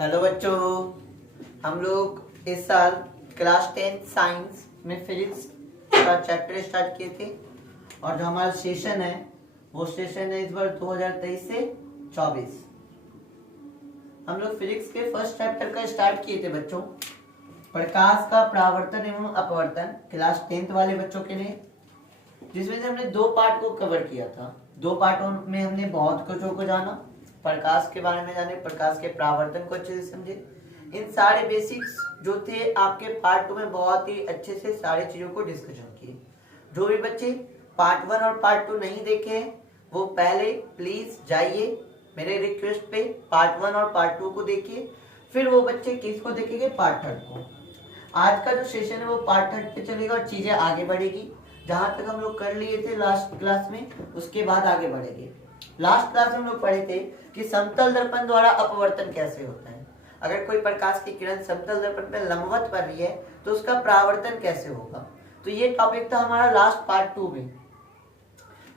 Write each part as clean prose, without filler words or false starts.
Hello बच्चों, हम लोग इस साल क्लास 10 साइंस में फिजिक्स का चैप्टर स्टार्ट किए थे और जो हमारा सेशन है वो सेशन है इस बार 2023 से 24। हम लोग फिजिक्स के फर्स्ट चैप्टर का स्टार्ट किए थे बच्चों, प्रकाश का परावर्तन एवं अपवर्तन, क्लास 10th वाले बच्चों के लिए, जिसमें से हमने दो पार्ट को कवर किया था। दो पार्टों में हमने बहुत कुछ को जाना, प्रकाश के बारे में जाने, प्रकाश के परावर्तन को अच्छे से समझे। इन सारे बेसिक्स जो थे आपके पार्ट 2 में बहुत ही अच्छे से सारी चीजों को डिस्कशन किए। जो भी बच्चे पार्ट 1 और पार्ट 2 नहीं देखे हैं वो पहले प्लीज जाइए मेरे रिक्वेस्ट पे पार्ट 1 और पार्ट 2 को देखिए, फिर वो बच्चे किसको देखेंगे, पार्ट 3 को। आज का जो सेशन है वो पार्ट 3 पे चलेगा और चीजें आगे बढ़ेगी। जहां तक हम लोग कर लिए थे लास्ट क्लास में उसके बाद आगे बढ़ेंगे। लास्ट क्लास में हम लोग पढ़े थे कि समतल दर्पण द्वारा अपवर्तन कैसे होता है। अगर कोई प्रकाश की किरण समतल दर्पण पे लंबवत पड़ रही है तो उसका परावर्तन कैसे होगा। तो ये टॉपिक था हमारा लास्ट पार्ट 2 में।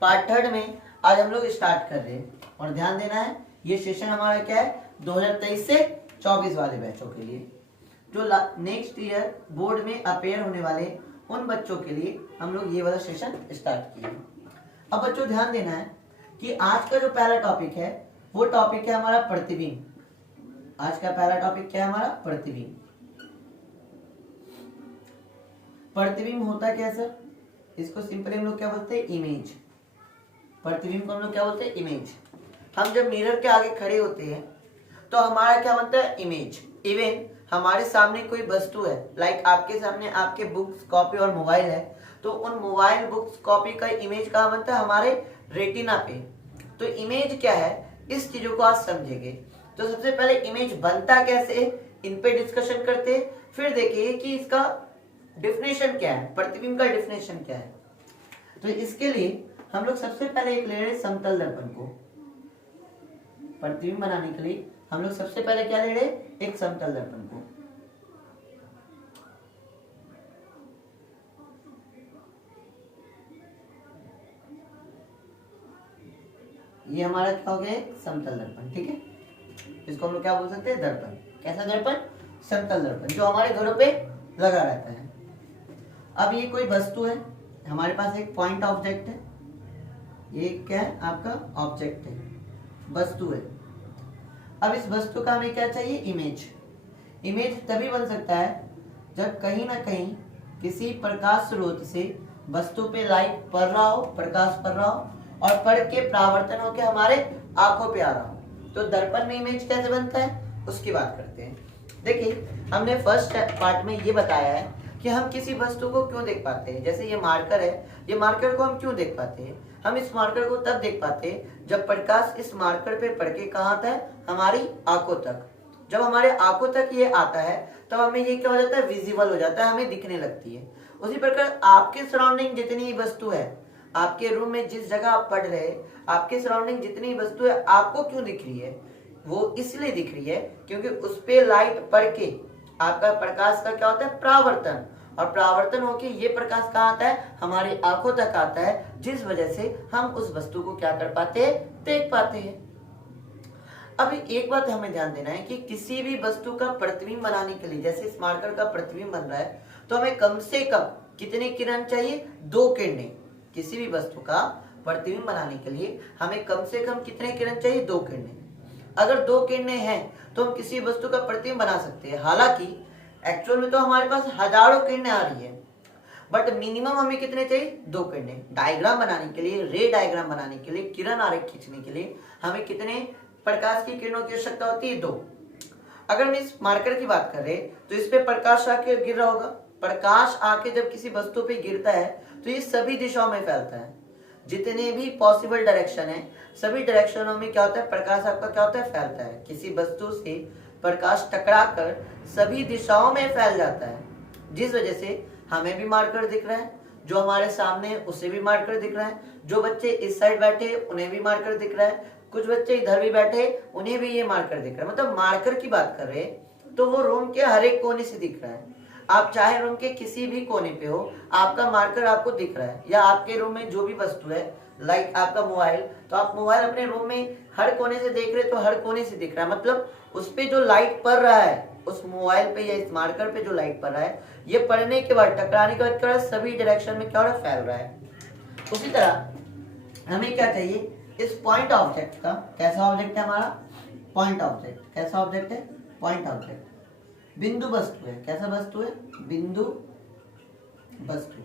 पार्ट 3 में आज हम लोग स्टार्ट कर रहे हैं और ध्यान देना है ये सेशन हमारा क्या है 2023 से 24 वाले बैचों के लिए, जो नेक्स्ट ईयर बोर्ड में अपेयर होने वाले उन बच्चों के लिए हम लोग ये वाला सेशन स्टार्ट किए। अब बच्चों ध्यान देना है कि आज का जो पहला टॉपिक है वो टॉपिक है हमारा प्रतिबिंब। आज का पहला टॉपिक क्या है हमारा, प्रतिबिंब। प्रतिबिंब होता क्या है सर, इसको सिंपली हम लोग क्या बोलते हैं, इमेज। प्रतिबिंब को हम लोग क्या बोलते हैं, इमेज। हम जब मिरर के आगे खड़े होते हैं तो हमारा क्या बनता है, इमेज। इवन हमारे सामने कोई वस्तु है, लाइक आपके सामने आपके बुक्स कॉपी और मोबाइल है, तो उन मोबाइल बुक्स कॉपी का इमेज कहाँ बनता है, हमारे रेटिना पे। तो इमेज क्या है, इस चीजों को आज समझेंगे। तो सबसे पहले इमेज बनता कैसे, इन पे डिस्कशन करते हैं, फिर देखिए कि इसका डिफिनेशन क्या है, प्रतिबिंब का डिफिनेशन क्या है। तो इसके लिए हम लोग सबसे पहले एक ले रहे हैं समतल दर्पण को। प्रतिबिंब बनाने के लिए हम लोग सबसे पहले क्या ले रहे हैं, एक समतल दर्पण को। ये हमारा क्या हो गया, समतल दर्पण। ठीक है, इसको हम लोग क्या बोल सकते हैं, दर्पण। कैसा दर्पण, समतल दर्पण, जो हमारे घरों पे लगा रहता है। अब ये कोई वस्तु है, हमारे पास एक पॉइंट ऑब्जेक्ट है, ये क्या है आपका ऑब्जेक्ट है, वस्तु है। अब इस वस्तु का हमें क्या चाहिए, इमेज। इमेज तभी बन सकता है जब कहीं ना कहीं किसी प्रकाश स्रोत से वस्तु पे लाइट पड़ रहा हो, प्रकाश पड़ रहा हो और पढ़ के परावर्तन होकर हमारे आंखों पे आ रहा हो। तो दर्पण में इमेज कैसे बनता है उसकी बात करते हैं। देखिए हमने फर्स्ट पार्ट में ये बताया है कि हम किसी वस्तु को क्यों देख पाते हैं। जैसे ये मार्कर है, ये मार्कर को हम क्यों देख पाते हैं, हम इस मार्कर को तब देख पाते हैं जब प्रकाश इस मार्कर पे पड़ के कहाँ आता है, हमारी आंखों तक। जब हमारे आंखों तक ये आता है तब हमें ये क्या हो जाता है, विजिबल हो जाता है, हमें दिखने लगती है। उसी प्रकार आपके सराउंडिंग जितनी वस्तु है, आपके रूम में जिस जगह आप पढ़ रहे हैं, आपके सराउंडिंग जितनी वस्तु है आपको क्यों दिख रही है, वो इसलिए दिख रही है क्योंकि उस पे लाइट पड़ के आपका प्रकाश का क्या होता है, परावर्तन, और परावर्तन होके ये प्रकाश कहाँ आता है, हमारी आंखों तक आता है, जिस वजह से हम उस वस्तु को क्या कर पाते हैं, देख पाते हैं। अब एक बात हमें ध्यान देना है कि किसी भी वस्तु का प्रतिबिंब बनाने के लिए, जैसे इस मार्कर का प्रतिबिंब बन रहा है, तो हमें कम से कम कितने किरण चाहिए, 2 किरणें। किसी भी वस्तु का प्रतिबिंब बनाने के लिए हमें कम से कम कितने किरण चाहिए, 2 किरणें। अगर 2 किरणें हैं तो हम किसी वस्तु का प्रतिबिंब बना सकते हैं। हालांकि एक्चुअल में तो हमारे पास हजारों किरणें आ रही है, बट मिनिमम हमें कितने चाहिए, 2 किरणें। डायग्राम बनाने के लिए, रे डायग्राम बनाने के लिए, किरण आरेख खींचने के लिए हमें कितने प्रकाश की किरणों की आवश्यकता होती है, 2। अगर हम इस मार्कर की बात करें तो इस पे प्रकाश आके गिर रहा होगा। प्रकाश आके जब किसी वस्तु पे गिरता है तो ये सभी दिशाओं में फैलता है। जितने भी पॉसिबल डायरेक्शन है, सभी डायरेक्शनों में क्या होता है, प्रकाश आपका क्या होता है, फैलता है। किसी वस्तु से प्रकाश टकराकर सभी दिशाओं में फैल जाता है, जिस वजह से हमें भी मार्कर दिख रहा है, जो हमारे सामने है उसे भी मार्कर दिख रहा है, जो बच्चे इस साइड बैठे उन्हें भी मार्कर दिख रहा है, कुछ बच्चे इधर भी बैठे उन्हें भी ये मार्कर दिख रहा है। मतलब मार्कर की बात कर रहे हैं तो वो रूम के हर एक कोने से दिख रहा है। आप चाहे रूम के किसी भी कोने पे हो, आपका मार्कर आपको दिख रहा है, या आपके रूम में जो भी वस्तु है, लाइक आपका मोबाइल, तो आप मोबाइल अपने रूम में हर कोने से देख रहे, तो हर कोने से दिख रहा है, मतलब उस पे जो लाइट पड़ रहा है, उस मोबाइल पे या इस मार्कर पे जो लाइट पड़ रहा है, ये पड़ने के बाद, टकराने के बाद क्या सभी डायरेक्शन में क्या हो रहा है, फैल रहा है। उसी तरह हमें क्या चाहिए, इस पॉइंट ऑब्जेक्ट का, कैसा ऑब्जेक्ट है हमारा, पॉइंट ऑब्जेक्ट, कैसा ऑब्जेक्ट है, पॉइंट ऑब्जेक्ट, बिंदु वस्तु है, कैसा वस्तु है, बिंदु वस्तु,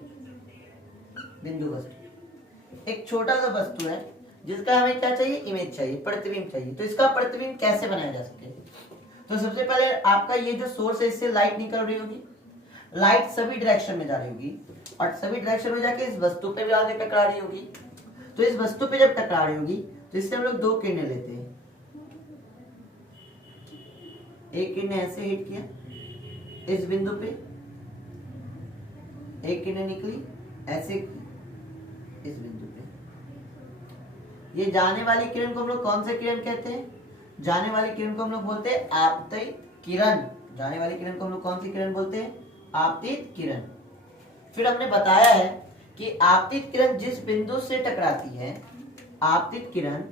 बिंदु वस्तु, एक छोटा सा वस्तु है जिसका हमें क्या चाहिए, इमेज चाहिए, प्रतिबिंब चाहिए। तो इसका प्रतिबिंब कैसे बनाया जा सके, तो सबसे पहले आपका ये जो सोर्स है, इससे लाइट निकल रही होगी, लाइट सभी डायरेक्शन में जा रही होगी, और सभी डायरेक्शन में जाके इस वस्तु पे भी आगे टकरा रही होगी। तो इस वस्तु पे जब टकरा रही होगी तो इससे हम लोग दो किरणें लेते हैं, एक किरण ऐसे हिट किया इस बिंदु पे, एक किरण निकली ऐसे इस बिंदु पे। ये जाने वाली किरण को हम लोग कौन से किरण कहते हैं, जाने वाली किरण को हम लोग बोलते हैं आपतित किरण, जाने वाली किरण को हम लोग कौन सी किरण बोलते हैं, आपतित किरण। फिर हमने बताया है कि आपतित किरण जिस बिंदु से टकराती है, आपतित किरण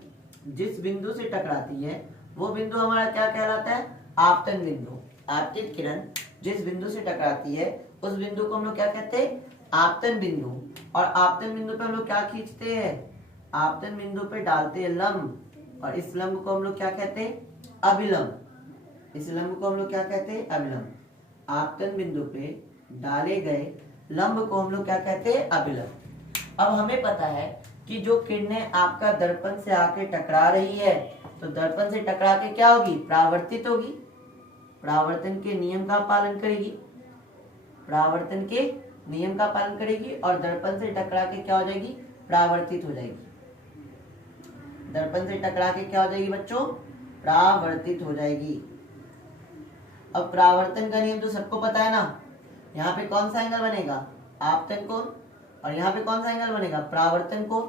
जिस बिंदु से टकराती है वो बिंदु हमारा क्या कहलाता है, आपतन बिंदु। आपतित किरण जिस बिंदु से टकराती है उस बिंदु को हम लोग क्या कहते हैं, आपतन बिंदु। और आपतन बिंदु पे हम लोग क्या खींचते हैं, आपतन बिंदु पे डालते हैं लंब, और इस लंब को हम लोग क्या कहते हैं, अभिलंब। इस लंब को हम लोग क्या कहते हैं, अभिलंब। आपतन बिंदु पे डाले गए लंब को हम लोग क्या कहते हैं, अभिलंब। अब हमें पता है कि जो किरणें आपका दर्पण से आके टकरा रही है, तो दर्पण से टकरा के क्या होगी, परावर्तित होगी, परावर्तन के नियम का पालन करेगी, परावर्तन के नियम का पालन करेगी, और दर्पण से टकरा के क्या हो जाएगी, परावर्तित हो जाएगी। दर्पण से टकरा के क्या हो जाएगी बच्चों, परावर्तित हो जाएगी। अब परावर्तन का नियम तो सबको पता है ना, यहाँ पे कौन सा एंगल बनेगा, आपतन कोण, और यहाँ पे कौन सा एंगल बनेगा, परावर्तन कोण।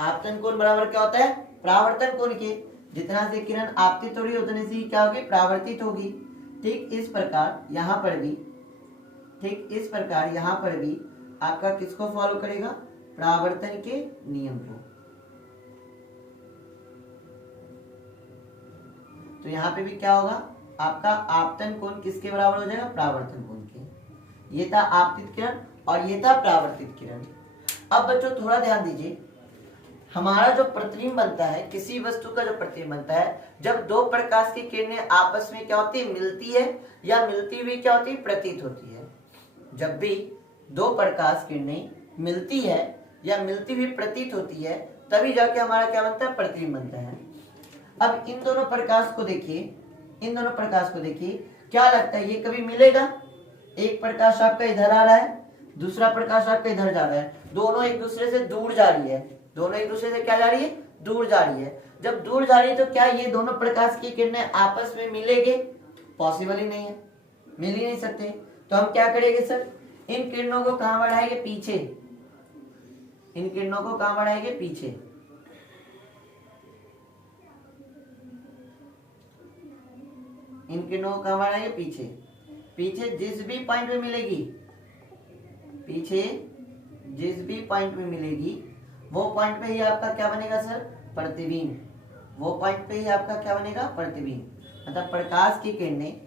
आपतन कोण बराबर क्या होता है, परावर्तन कोण के। जितना से किरण आपतित हो रही है उतने से क्या होगी, परावर्तित होगी। ठीक इस प्रकार यहाँ पर भी, ठीक इस प्रकार यहाँ पर भी आपका किसको फॉलो करेगा, परावर्तन के नियम को। तो यहाँ पे भी क्या होगा, आपका आपतन कोण किसके बराबर हो जाएगा, परावर्तन कोण के। ये था आपतित किरण और ये था परावर्तित किरण। अब बच्चों थोड़ा ध्यान दीजिए, हमारा जो प्रतिबिंब बनता है, किसी वस्तु का जो प्रतिबिंब बनता है, जब दो प्रकाश की किरणें आपस में क्या होती है, मिलती है, या मिलती हुई क्या होती है, प्रतीत होती है। जब भी दो प्रकाश किरणें मिलती है या मिलती हुई प्रतीत होती है, तभी जाके हमारा क्या बनता है, प्रतिबिंब बनता है। अब इन दोनों प्रकाश को देखिए, इन दोनों प्रकाश को देखिए, क्या लगता है ये कभी मिलेगा, एक प्रकाश आपका इधर आ रहा है, दूसरा प्रकाश आपका इधर जा रहा है, दोनों एक दूसरे से दूर जा रही है, दोनों एक दूसरे से क्या जा रही है, दूर जा रही है। जब दूर जा रही है तो क्या ये दोनों प्रकाश की किरणें आपस में मिलेंगे, पॉसिबल ही नहीं है, मिल ही नहीं सकते। तो हम क्या करेंगे सर, इन किरणों को कहां बढ़ाएंगे, पीछे, इन किरणों को कहां बढ़ाएंगे, पीछे। इन किरणों को कहां बढ़ाएंगे, पीछे। पीछे जिस भी पॉइंट में मिलेगी, पीछे जिस भी पॉइंट में मिलेगी वो पॉइंट पे ही आपका क्या बनेगा सर, प्रतिबिंब। वो पॉइंट पे ही आपका क्या बनेगा, प्रतिबिंब। मतलब प्रकाश की किरणें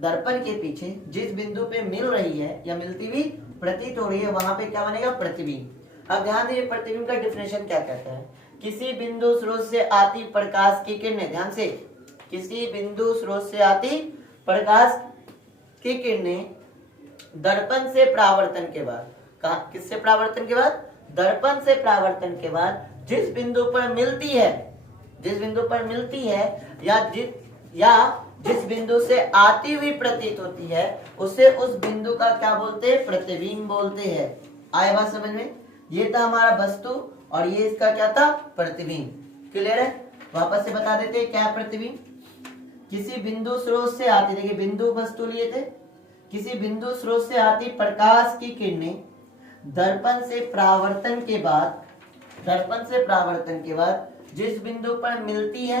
दर्पण के पीछे जिस बिंदु पे मिल रही है या मिलती हुई प्रतीत हो रही है, वहां पे क्या बनेगा, प्रतिबिंब। अब ध्यान दीजिए प्रतिबिंब का डिफिनेशन क्या कहता है, किसी बिंदु स्रोत से आती प्रकाश की किरणें, ध्यान से, किसी बिंदु स्रोत से आती प्रकाश की किरणें दर्पण से परावर्तन के बाद, किससे परावर्तन के बाद, दर्पण से परावर्तन के बाद जिस बिंदु पर मिलती है, जिस बिंदु पर मिलती है या जिस बिंदु से आती हुई प्रतीत होती है, उसे उस बिंदु का क्या बोलते हैं, प्रतिबिंब बोलते हैं। आए बात समझ में, ये था हमारा वस्तु और ये इसका क्या था, प्रतिबिंब। क्लियर है, वापस से बता देते हैं क्या है प्रतिबिंब। किसी बिंदु स्रोत से आती, देखिए बिंदु वस्तु लिए थे, किसी बिंदु स्रोत से आती प्रकाश की किरणें दर्पण से परावर्तन के बाद, दर्पण से परावर्तन के बाद जिस बिंदु पर मिलती है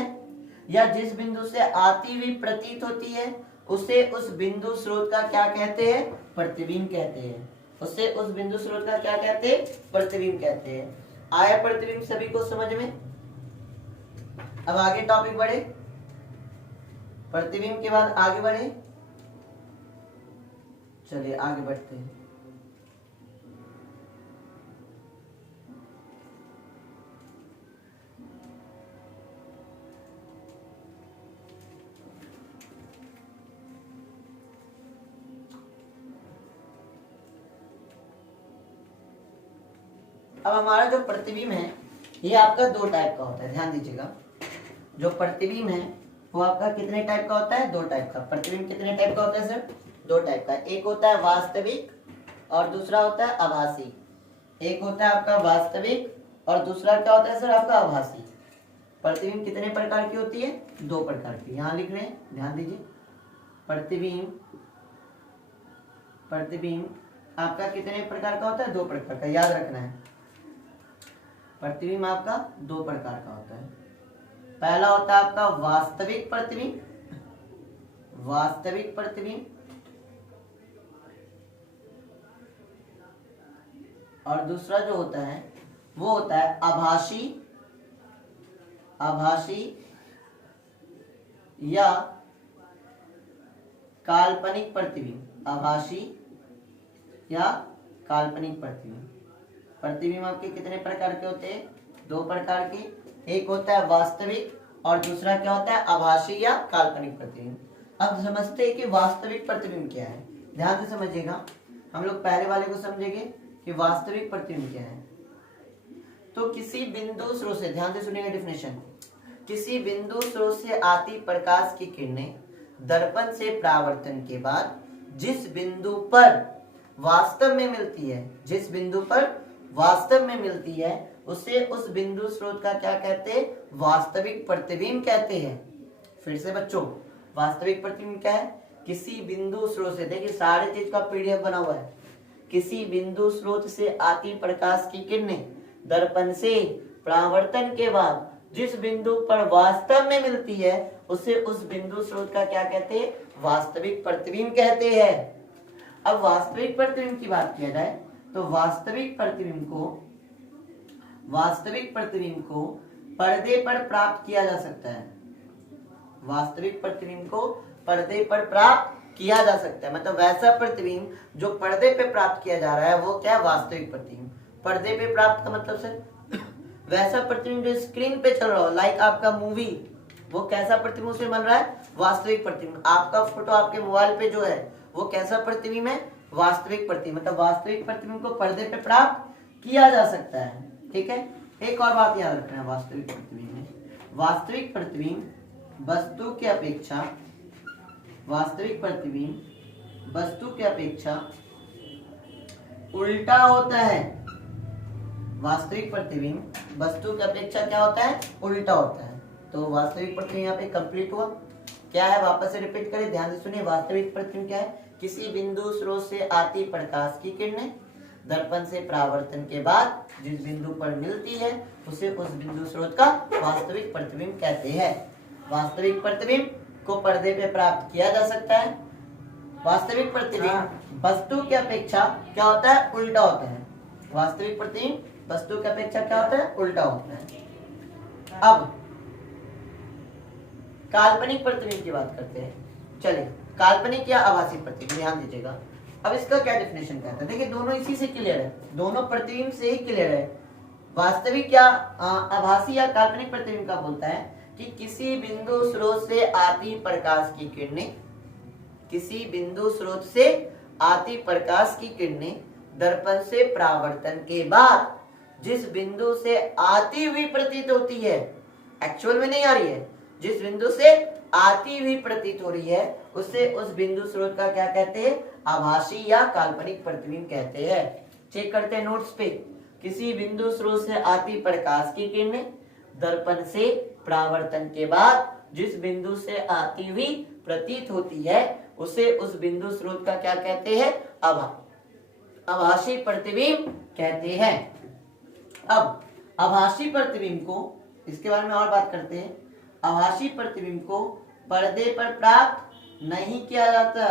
या जिस बिंदु से आती हुई प्रतीत होती है, उसे उस बिंदु स्रोत का क्या कहते हैं, प्रतिबिंब कहते हैं। उसे उस बिंदु स्रोत का क्या कहते हैं, प्रतिबिंब कहते हैं। आया प्रतिबिंब सभी को समझ में? अब आगे टॉपिक बढ़े, प्रतिबिंब के बाद आगे बढ़े, चलिए आगे बढ़ते हैं। अब हमारा जो प्रतिबिंब है ये आपका दो टाइप का होता है, ध्यान दीजिएगा। जो प्रतिबिंब है वो आपका कितने टाइप का होता है? दो टाइप का। प्रतिबिंब कितने टाइप का होता है सर? दो टाइप का। एक होता है वास्तविक और दूसरा होता है आभासी। एक होता है आपका वास्तविक और दूसरा क्या होता है सर? आपका आभासी। प्रतिबिंब कितने प्रकार की होती है? दो प्रकार की। यहाँ लिख रहे हैं, ध्यान दीजिए। प्रतिबिंब आपका कितने प्रकार का होता है? दो प्रकार का, याद रखना है। प्रतिबिंब आपका दो प्रकार का होता है। पहला होता है आपका वास्तविक प्रतिबिंब, वास्तविक प्रतिबिंब, और दूसरा जो होता है वो होता है आभासी, आभासी या काल्पनिक प्रतिबिंब, आभासी या काल्पनिक प्रतिबिंब। प्रतिबिंब आपके कितने प्रकार के होते हैं? दो प्रकार के। एक होता है वास्तविक और दूसरा क्या होता है? आभासी या काल्पनिक प्रतिबिंब। अब समझते हैं कि वास्तविक प्रतिबिंब क्या है। ध्यान से समझिएगा, हम लोग पहले वाले को समझेंगे कि वास्तविक प्रतिबिंब क्या है। तो किसी बिंदु स्रोत से, ध्यान से सुनिएगा डेफिनेशन, किसी बिंदु स्रोत से आती प्रकाश की किरणें दर्पण से परावर्तन के बाद जिस बिंदु पर वास्तव में मिलती है, जिस बिंदु पर वास्तव में मिलती है, उसे उस बिंदु स्रोत का क्या कहते हैं? वास्तविक प्रतिबिंब कहते हैं। फिर से बच्चों, वास्तविक प्रतिबिंब क्या है? किसी बिंदु स्रोत से, देखिए सारे चीज का पीडीएफ बना हुआ है। किसी बिंदु स्रोत से आती प्रकाश की किरणें दर्पण से परावर्तन के बाद जिस बिंदु पर वास्तव में मिलती है, उसे उस बिंदु स्रोत का क्या कहते हैं? वास्तविक प्रतिबिंब कहते हैं। अब वास्तविक प्रतिबिंब की बात किया जाए तो वास्तविक प्रतिबिंब को पर्दे पर प्राप्त किया जा सकता है। वास्तविक प्रतिबिंब को पर्दे पर प्राप्त किया जा सकता है, मतलब वैसा प्रतिबिंब जो पर्दे पे प्राप्त किया जा रहा है वो क्या है? वास्तविक प्रतिबिंब। पर्दे पे प्राप्त का मतलब सर वैसा प्रतिबिंब जो स्क्रीन पे चल रहा हो, लाइक आपका मूवी, वो कैसा प्रतिबिंब उसमें बन रहा है? वास्तविक प्रतिबिंब। आपका फोटो आपके मोबाइल पे जो है वो कैसा प्रतिबिंब है? वास्तविक प्रतिबिंब। मतलब वास्तविक प्रतिबिंब को पर्दे पे प्राप्त किया जा सकता है। ठीक है, एक और बात याद रखना है वास्तविक प्रतिबिंब में, वास्तविक प्रतिबिंब वस्तु की अपेक्षा, वास्तविक प्रतिबिंब वस्तु की अपेक्षा उल्टा होता है। वास्तविक प्रतिबिंब वस्तु की अपेक्षा क्या होता है? उल्टा होता है। तो वास्तविक प्रतिबिंब यहाँ पे कंप्लीट हुआ। क्या है? वापस से रिपीट करें, ध्यान से सुनिए। वास्तविक प्रतिबिंब क्या है? किसी बिंदु स्रोत से आती प्रकाश की किरणें दर्पण से परावर्तन के बाद जिस बिंदु पर मिलती है, उसे उस बिंदु स्रोत का वास्तविक प्रतिबिंब कहते हैं। वास्तविक प्रतिबिंब को पर्दे पे प्राप्त किया जा सकता है। वास्तविक प्रतिबिंब वस्तु की अपेक्षा क्या होता है? उल्टा होता है। वास्तविक प्रतिबिंब वस्तु की अपेक्षा क्या होता है? उल्टा होता है। अब काल्पनिक प्रतिबिंब की बात करते हैं। चलिए, काल्पनिक या आभासी प्रतिबिंब, ध्यान दीजिएगा। अब इसका क्या डेफिनेशन कहता है? देखिए दोनों इसी से क्लियर है, दोनों प्रतिबिंब से ही क्लियर है। वास्तविक या आभासी या काल्पनिक प्रतिबिंब का बोलता है कि किसी बिंदु स्रोत से आती प्रकाश की किरणें, किसी बिंदु स्रोत से आती प्रकाश की किरणें दर्पण से परावर्तन के बाद जिस बिंदु से आती हुई प्रतीत होती है, एक्चुअल में नहीं आ रही है, जिस बिंदु से आती हुई प्रतीत हो रही है, उसे उस बिंदु स्रोत का क्या कहते हैं? आभासी या काल्पनिक प्रतिबिंब कहते हैं। चेक करते हैं नोट्स पे। किसी बिंदु स्रोत से आती प्रकाश की किरणें दर्पण से परावर्तन के बाद जिस बिंदु से आती हुई प्रतीत होती है, उसे उस बिंदु स्रोत का क्या कहते हैं? आभासी प्रतिबिंब कहते हैं। अब आभासी प्रतिबिंब को, इसके बारे में और बात करते हैं। आभासी प्रतिबिंब को पर्दे पर प्राप्त नहीं किया जाता,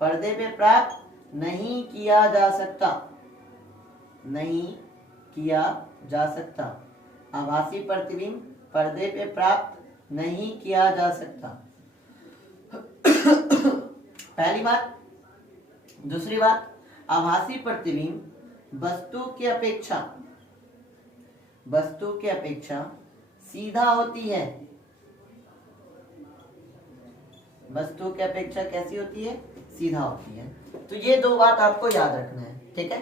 पर्दे पे प्राप्त नहीं किया जा सकता, नहीं किया जा सकता, आभासी प्रतिबिंब पर्दे पे प्राप्त नहीं किया जा सकता। पहली बात। दूसरी बात, आभासी प्रतिबिंब वस्तु के अपेक्षा सीधा होती है। वस्तु की अपेक्षा कैसी होती है? सीधा होती है। तो ये दो बात आपको याद रखना है, ठीक है।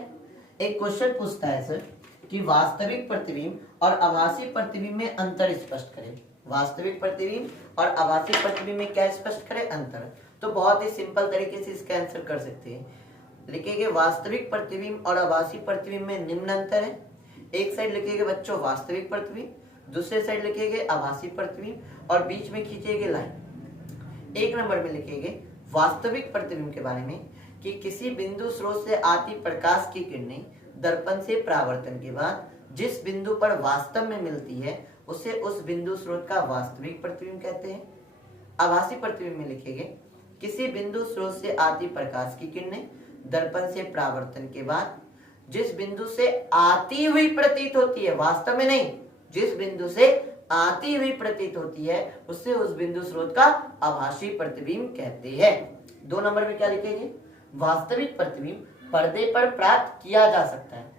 एक क्वेश्चन पूछता है सर कि वास्तविक प्रतिबिंब और आभासी प्रतिबिंब में अंतर स्पष्ट करें। वास्तविक प्रतिबिंब और आभासी प्रतिबिंब में क्या स्पष्ट करें? अंतर। तो बहुत ही सिंपल तरीके से इसका आंसर कर सकते हैं। लिखेंगे वास्तविक प्रतिबिंब और आभासी प्रतिबिंब में निम्न अंतर है। एक साइड लिखेंगे बच्चों वास्तविक प्रतिबिंब, दूसरे साइड लिखेंगे आभासी प्रतिबिंब और बीच में खींचेंगे लाइन। एक नंबर में लिखेंगे वास्तविक प्रतिबिंब के बारे में कि किसी बिंदु स्रोत से आती प्रकाश की किरणें दर्पण से परावर्तन के बाद जिस बिंदु पर वास्तव में मिलती है उसे उस बिंदु स्रोत का वास्तविक प्रतिबिंब कहते हैं। आभासी प्रतिबिंब में लिखेंगे किसी बिंदु स्रोत से आती प्रकाश की किरणें दर्पण से परावर्तन के बाद जिस बिंदु से आती हुई प्रतीत होती है, वास्तव में नहीं, जिस बिंदु से आती हुई प्रतीत होती है उससे उस बिंदु स्रोत का आभासी प्रतिबिंब कहते हैं। दो नंबर में क्या लिखेंगे? वास्तविक प्रतिबिंब पर्दे पर प्राप्त किया जा सकता है।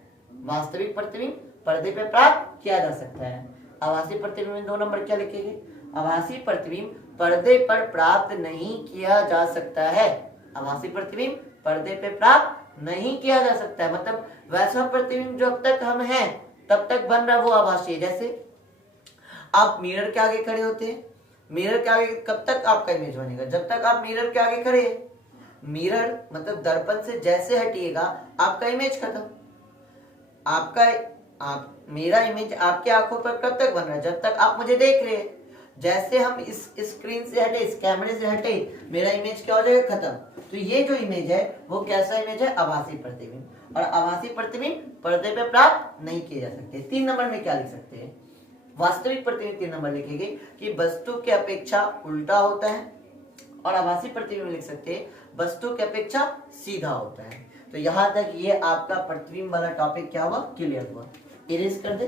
वास्तविक प्रतिबिंब पर्दे पर प्राप्त किया जा सकता है। आभासी प्रतिबिंब में दो नंबर क्या लिखेंगे? आभासी प्रतिबिंब पर्दे पर प्राप्त नहीं किया जा सकता है। आभासी प्रतिबिंब पर्दे पे प्राप्त नहीं किया जा सकता है, मतलब वैसा प्रतिबिंब जो अब तक हम हैं तब तक बन रहा वो आभासी है। जैसे आप मिरर के आगे खड़े होते हैं, मिरर के आगे कब तक आपका इमेज बनेगा? जब तक आप मिरर के आगे खड़े हैं। मिरर मतलब दर्पण से जैसे हटिएगा आपका इमेज खत्म। मेरा इमेज आपके आंखों पर कब तक बन रहा है? जब तक आप मुझे देख रहे हैं। जैसे हम इस स्क्रीन से हटे, इस कैमरे से हटे, मेरा इमेज क्या हो जाएगा? खत्म। तो ये जो इमेज है वो कैसा इमेज है? आभासी प्रतिबिंब। और आभासी प्रतिबिंब पर्दे पे प्राप्त नहीं किए जा सकते। 3 नंबर में क्या लिख सकते हैं? वास्तविक प्रतिबिंब 3 नंबर लिखेंगे कि वस्तु की अपेक्षा उल्टा होता है, और आभासी प्रतिबिंब लिख सकते हैं वस्तु की अपेक्षा सीधा होता है। तो यहां तक ये आपका प्रतिबिंब वाला टॉपिक क्या हुआ? क्लियर हुआ। इरेज कर दे।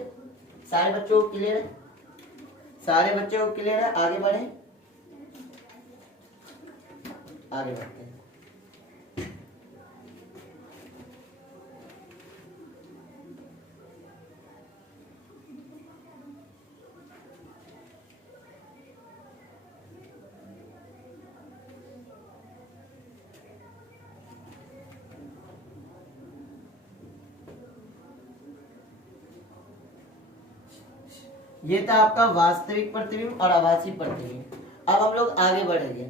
सारे बच्चों को क्लियर है? सारे बच्चों को क्लियर है? आगे बढ़े, आगे बढ़ते हैं। ये था आपका वास्तविक प्रतिबिंब और आभासी प्रतिबिंब। अब हम लोग आगे बढ़ेंगे।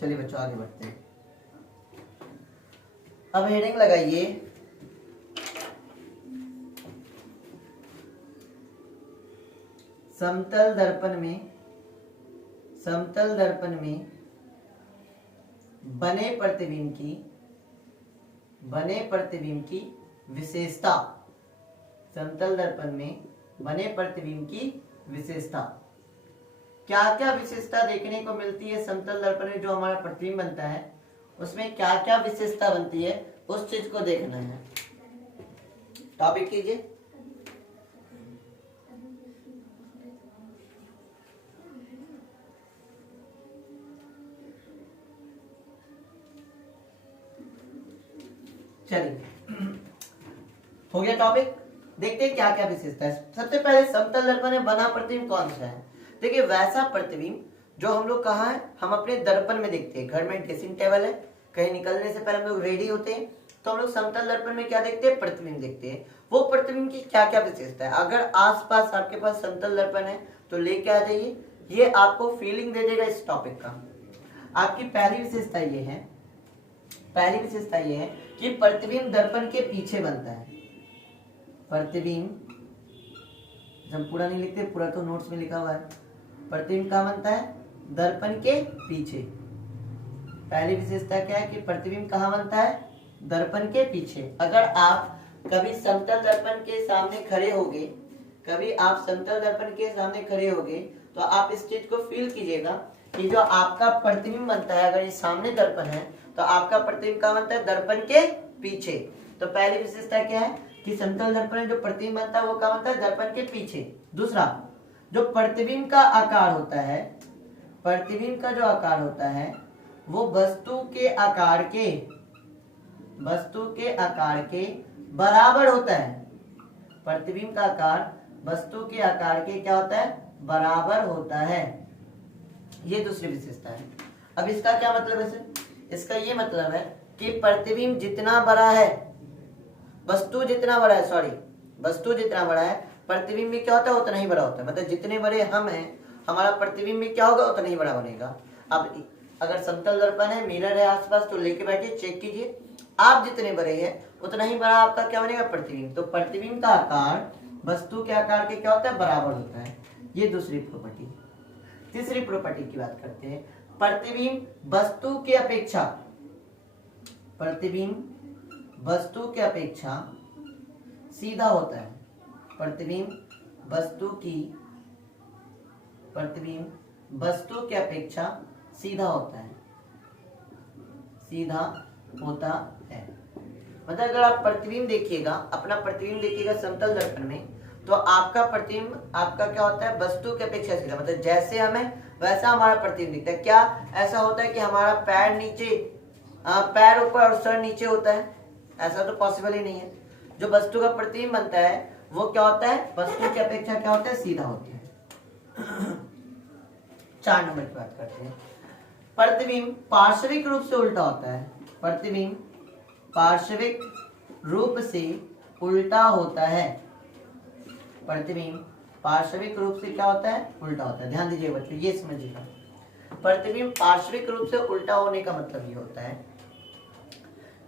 चलिए बच्चों आगे बढ़ते हैं। अब हेडिंग लगाइए समतल दर्पण में बने प्रतिबिंब की विशेषता। समतल दर्पण में बने प्रतिबिंब की विशेषता। क्या क्या विशेषता देखने को मिलती है समतल दर्पण में? जो हमारा प्रतिबिंब बनता है उसमें क्या क्या विशेषता बनती है उस चीज को देखना है। टॉपिक कीजिए। चलिए हो गया टॉपिक। देखते हैं क्या क्या विशेषता है। सबसे पहले समतल दर्पण में बना प्रतिबिंब कौन सा है? देखिए वैसा प्रतिबिंब जो हम लोग कहाँ है, हम अपने दर्पण में देखते हैं। घर में ड्रेसिंग टेबल है, कहीं निकलने से पहले हम लोग रेडी होते हैं तो हम लोग समतल दर्पण में क्या देखते हैं? प्रतिबिंब देखते हैं। वो प्रतिबिंब की क्या क्या विशेषता है? अगर आसपास आपके पास समतल दर्पण है तो लेके आ जाइए, ये आपको फीलिंग दे देगा इस टॉपिक का। आपकी पहली विशेषता ये है कि प्रतिबिंब दर्पण के पीछे बनता है। प्रतिबिंब हम पूरा नहीं लिखते, पूरा तो नोट्स में लिखा हुआ है। प्रतिबिंब कहाँ बनता है? दर्पण के पीछे। पहली विशेषता क्या है कि प्रतिबिंब कहाँ बनता है? दर्पण के पीछे। अगर आप कभी समतल दर्पण के सामने खड़े होगे, कभी आप समतल दर्पण के सामने खड़े होगे तो आप इस चीज को फील कीजिएगा कि जो आपका प्रतिबिंब बनता है, अगर ये सामने दर्पण है तो आपका प्रतिबिंब कहाँ बनता है? दर्पण के पीछे। तो पहली विशेषता क्या है कि समतल दर्पण में जो प्रतिबिंब बनता है वो कहाँ बनता है? दर्पण के पीछे। दूसरा, जो प्रतिबिंब का आकार होता है, प्रतिबिंब का जो आकार होता है वो वस्तु के आकार के बराबर होता है। प्रतिबिंब का आकार वस्तु के आकार के क्या होता है? बराबर होता है। ये दूसरी विशेषता है। अब इसका क्या मतलब है? इसका ये मतलब है कि प्रतिबिंब जितना बड़ा है, वस्तु जितना बड़ा है, प्रतिबिंब में क्या होता है? उतना ही बड़ा होता है। मतलब जितने बड़े हम हैं, हमारा प्रतिबिंब में क्या होगा? उतना ही बड़ा बनेगा। अब अगर समतल दर्पण है, मिरर है आसपास, तो लेके बैठिए, चेक कीजिए, आप जितने बड़े हैं उतना ही बड़ा आपका क्या बनेगा? प्रतिबिंब। तो प्रतिबिंब का आकार वस्तु के आकार के क्या होता है? बराबर होता है। ये दूसरी प्रॉपर्टी। तीसरी प्रॉपर्टी की बात करते हैं। प्रतिबिंब वस्तु के अपेक्षा सीधा होता है। प्रतिबिंब वस्तु के अपेक्षा सीधा होता है। मतलब अगर आप प्रतिबिंब देखिएगा, अपना प्रतिबिंब देखिएगा समतल दर्पण में, तो आपका प्रतिबिंब आपका क्या होता है? वस्तु की अपेक्षा सीधा। मतलब जैसे हमें वैसा हमारा प्रतिबिंब दिखता है। क्या ऐसा होता है कि हमारा पैर नीचे, पैर ऊपर और सर नीचे होता है? ऐसा तो पॉसिबल ही नहीं है। जो वस्तु का प्रतिबिंब बनता है वो क्या होता है? वस्तु की अपेक्षा क्या होता है? सीधा होता है। 4 नंबर की बात करते हैं। प्रतिबिंब पार्श्विक रूप से उल्टा होता है। प्रतिबिंब पार्श्विक रूप से उल्टा होता है। प्रतिबिंब पार्श्विक रूप से क्या होता है? उल्टा होता है। ध्यान दीजिए बच्चों, ये समझिएगा। प्रतिबिंब पार्श्विक रूप से उल्टा होने का मतलब ये होता है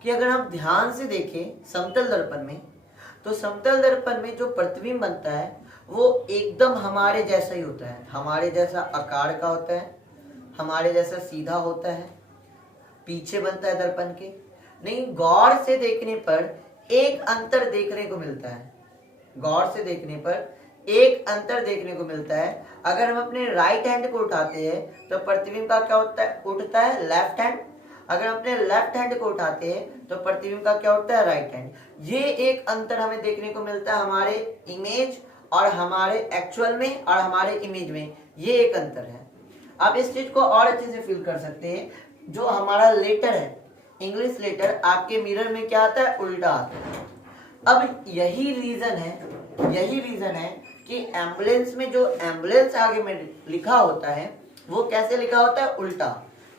कि अगर हम ध्यान से देखें समतल दर्पण में, तो समतल दर्पण में जो प्रतिबिंब बनता है वो एकदम हमारे जैसा ही होता है। हमारे जैसा आकार का होता है, हमारे जैसा सीधा होता है, पीछे बनता है दर्पण के। नहीं, गौर से देखने पर एक अंतर देखने को मिलता है। गौर से देखने पर एक अंतर देखने को मिलता है। अगर हम अपने राइट हैंड को उठाते हैं तो प्रतिबिंब का क्या होता है? उठता है लेफ्ट हैंड। अगर हम अपने लेफ्ट हैंड को उठाते हैं तो प्रतिबिंब का क्या उठता है? Right hand. ये एक अंतर हमें देखने को मिलता है हमारे इमेज और हमारे एक्चुअल में और हमारे इमेज में। ये एक अंतर है। आप इस चीज को और अच्छे से फील कर सकते हैं। जो हमारा लेटर है, इंग्लिश लेटर, आपके मिरर में क्या आता है? उल्टा आता है। अब यही रीजन है कि एम्बुलेंस में जो एम्बुलेंस आगे में लिखा होता है वो कैसे लिखा होता है? उल्टा।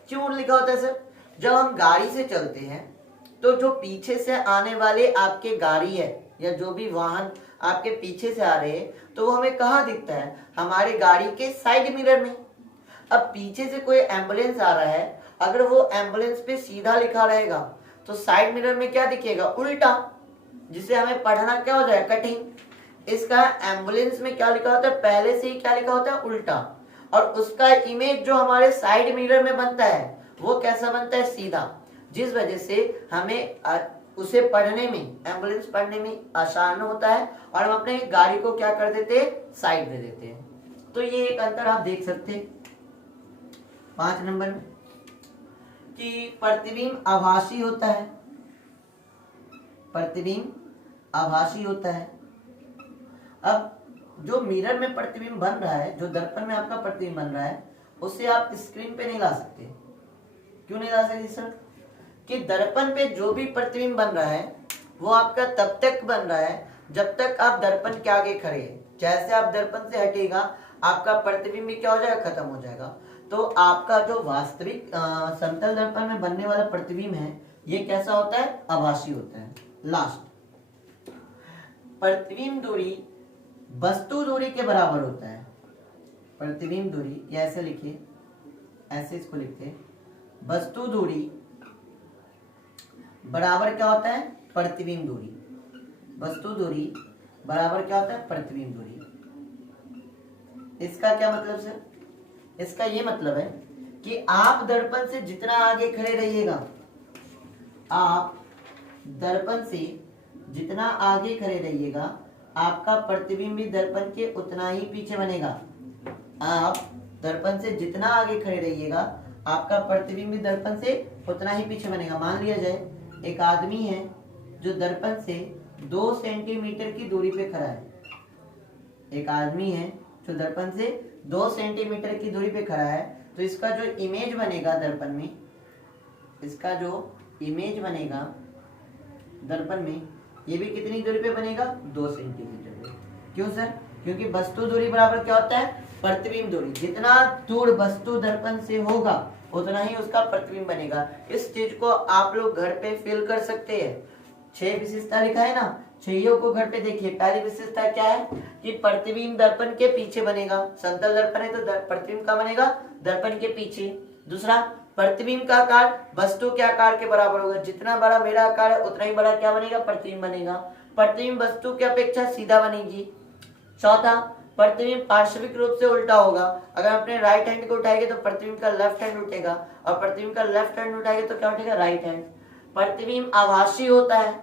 क्यों लिखा होता है सर? जब हम गाड़ी से चलते हैं तो जो पीछे से आने वाले आपके गाड़ी है या जो भी वाहन आपके पीछे से आ रहे हैं तो वो हमें कहाँ दिखता है? हमारे गाड़ी के साइड मिरर में। अब पीछे से कोई एम्बुलेंस आ रहा है, अगर वो एम्बुलेंस पे सीधा लिखा रहेगा तो साइड मिरर में क्या दिखेगा? उल्टा, जिसे हमें पढ़ना क्या हो जाए? कठिन। इसका एम्बुलेंस में क्या लिखा होता है? पहले से ही क्या लिखा होता है? उल्टा। और उसका इमेज जो हमारे साइड मिरर में बनता है वो कैसा बनता है? सीधा। जिस वजह से हमें उसे पढ़ने में, एम्बुलेंस पढ़ने में आसान होता है और हम अपने गाड़ी को क्या कर देते हैं? साइड दे देते हैं। तो ये एक अंतर आप देख सकते हैं। 5 नंबर में कि प्रतिबिंब आभासी होता है। प्रतिबिंब आभासी होता है। अब जो मिरर में प्रतिबिंब बन रहा है, जो दर्पण में आपका प्रतिबिंब बन रहा है, उसे आप स्क्रीन पे नहीं ला सकते। क्यों नहीं ला सकते सर? कि दर्पण पे जो भी प्रतिबिंब बन रहा है वो आपका तब तक बन रहा है जब तक आप दर्पण के आगे खड़े हैं। जैसे आप दर्पण से हटेगा आपका प्रतिबिंब भी क्या हो जाएगा? खत्म हो जाएगा। तो आपका जो वास्तविक समतल दर्पण में बनने वाला प्रतिबिंब है ये कैसा होता है? आभासी होता है। लास्ट, प्रतिबिंब दूरी वस्तु दूरी के बराबर होता है। प्रतिबिंब दूरी, ये ऐसे लिखिए, ऐसे इसको लिखते हैं, वस्तु दूरी बराबर क्या होता है? प्रतिबिंब दूरी। वस्तु दूरी बराबर क्या होता है? प्रतिबिंब दूरी। इसका क्या मतलब सर? इसका ये मतलब है कि आप दर्पण से जितना आगे खड़े रहिएगा, आप दर्पण से जितना आगे खड़े रहिएगा, आपका प्रतिबिंब भी दर्पण के उतना ही पीछे बनेगा। आप दर्पण से जितना आगे खड़े रहिएगा, आपका प्रतिबिंब भी दर्पण से उतना ही पीछे बनेगा। मान लिया जाए एक आदमी है जो दर्पण से 2 सेंटीमीटर की दूरी पे खड़ा है। एक आदमी है जो दर्पण से 2 सेंटीमीटर की दूरी पे खड़ा है, तो इसका जो इमेज बनेगा दर्पण में, इसका जो इमेज बनेगा दर्पण में, ये भी कितनी दूरी पे बनेगा? 2 सेंटीमीटर पे। क्यों सर? क्योंकि वस्तु दूरी बराबर क्या होता है? प्रतिबिंब दूरी। जितना दूर वस्तु दर्पण से होगा उतना ही उसका प्रतिबिंब बनेगा। इस चीज को आप लोग घर पे फिल कर सकते हैं। 6 विशेषता लिखा है ना, 6 को घर पे देखिए। पहली विशेषता क्या है कि प्रतिबिंब दर्पण के पीछे बनेगा। समतल दर्पण है तो प्रतिबिंब का बनेगा दर्पण के पीछे। दूसरा, प्रतिबिंब का आकार वस्तु के आकार के बराबर होगा। जितना बड़ा मेरा आकार है उतना ही बड़ा क्या बनेगा? प्रतिबिंब बनेगा। प्रतिबिंब वस्तु की अपेक्षा सीधा बनेगी। चौथा, प्रतिबिंब पार्श्विक रूप से उल्टा होगा। अगर अपने राइट हैंड को उठाएंगे तो प्रतिबिंब का लेफ्ट हैंड उठेगा, और प्रतिबिंब का लेफ्ट हैंड उठाएंगे तो क्या उठेगा? Right hand. प्रतिबिंब आभासी होता है।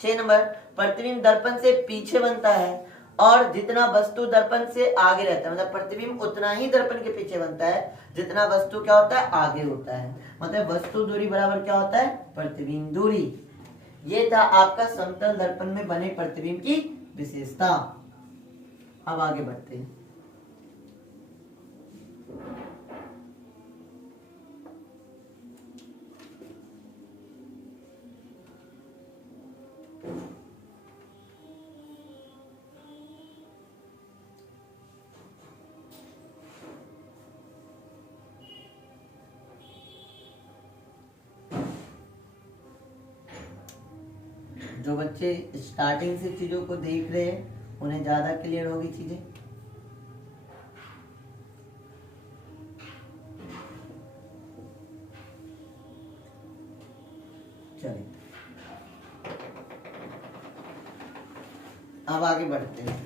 6 नंबर, प्रतिबिंब दर्पण से पीछे बनता है, और जितना वस्तु दर्पण से आगे रहता है, मतलब प्रतिबिंब उतना ही दर्पण के पीछे बनता है जितना वस्तु क्या होता है? आगे होता है। मतलब वस्तु दूरी बराबर क्या होता है? प्रतिबिंब दूरी। ये था आपका समतल दर्पण में बने प्रतिबिंब की विशेषता। अब आगे बढ़ते हैं। जो बच्चे स्टार्टिंग से चीजों को देख रहे हैं उन्हें ज्यादा क्लियर होगी चीजें। चलिए अब आगे बढ़ते हैं।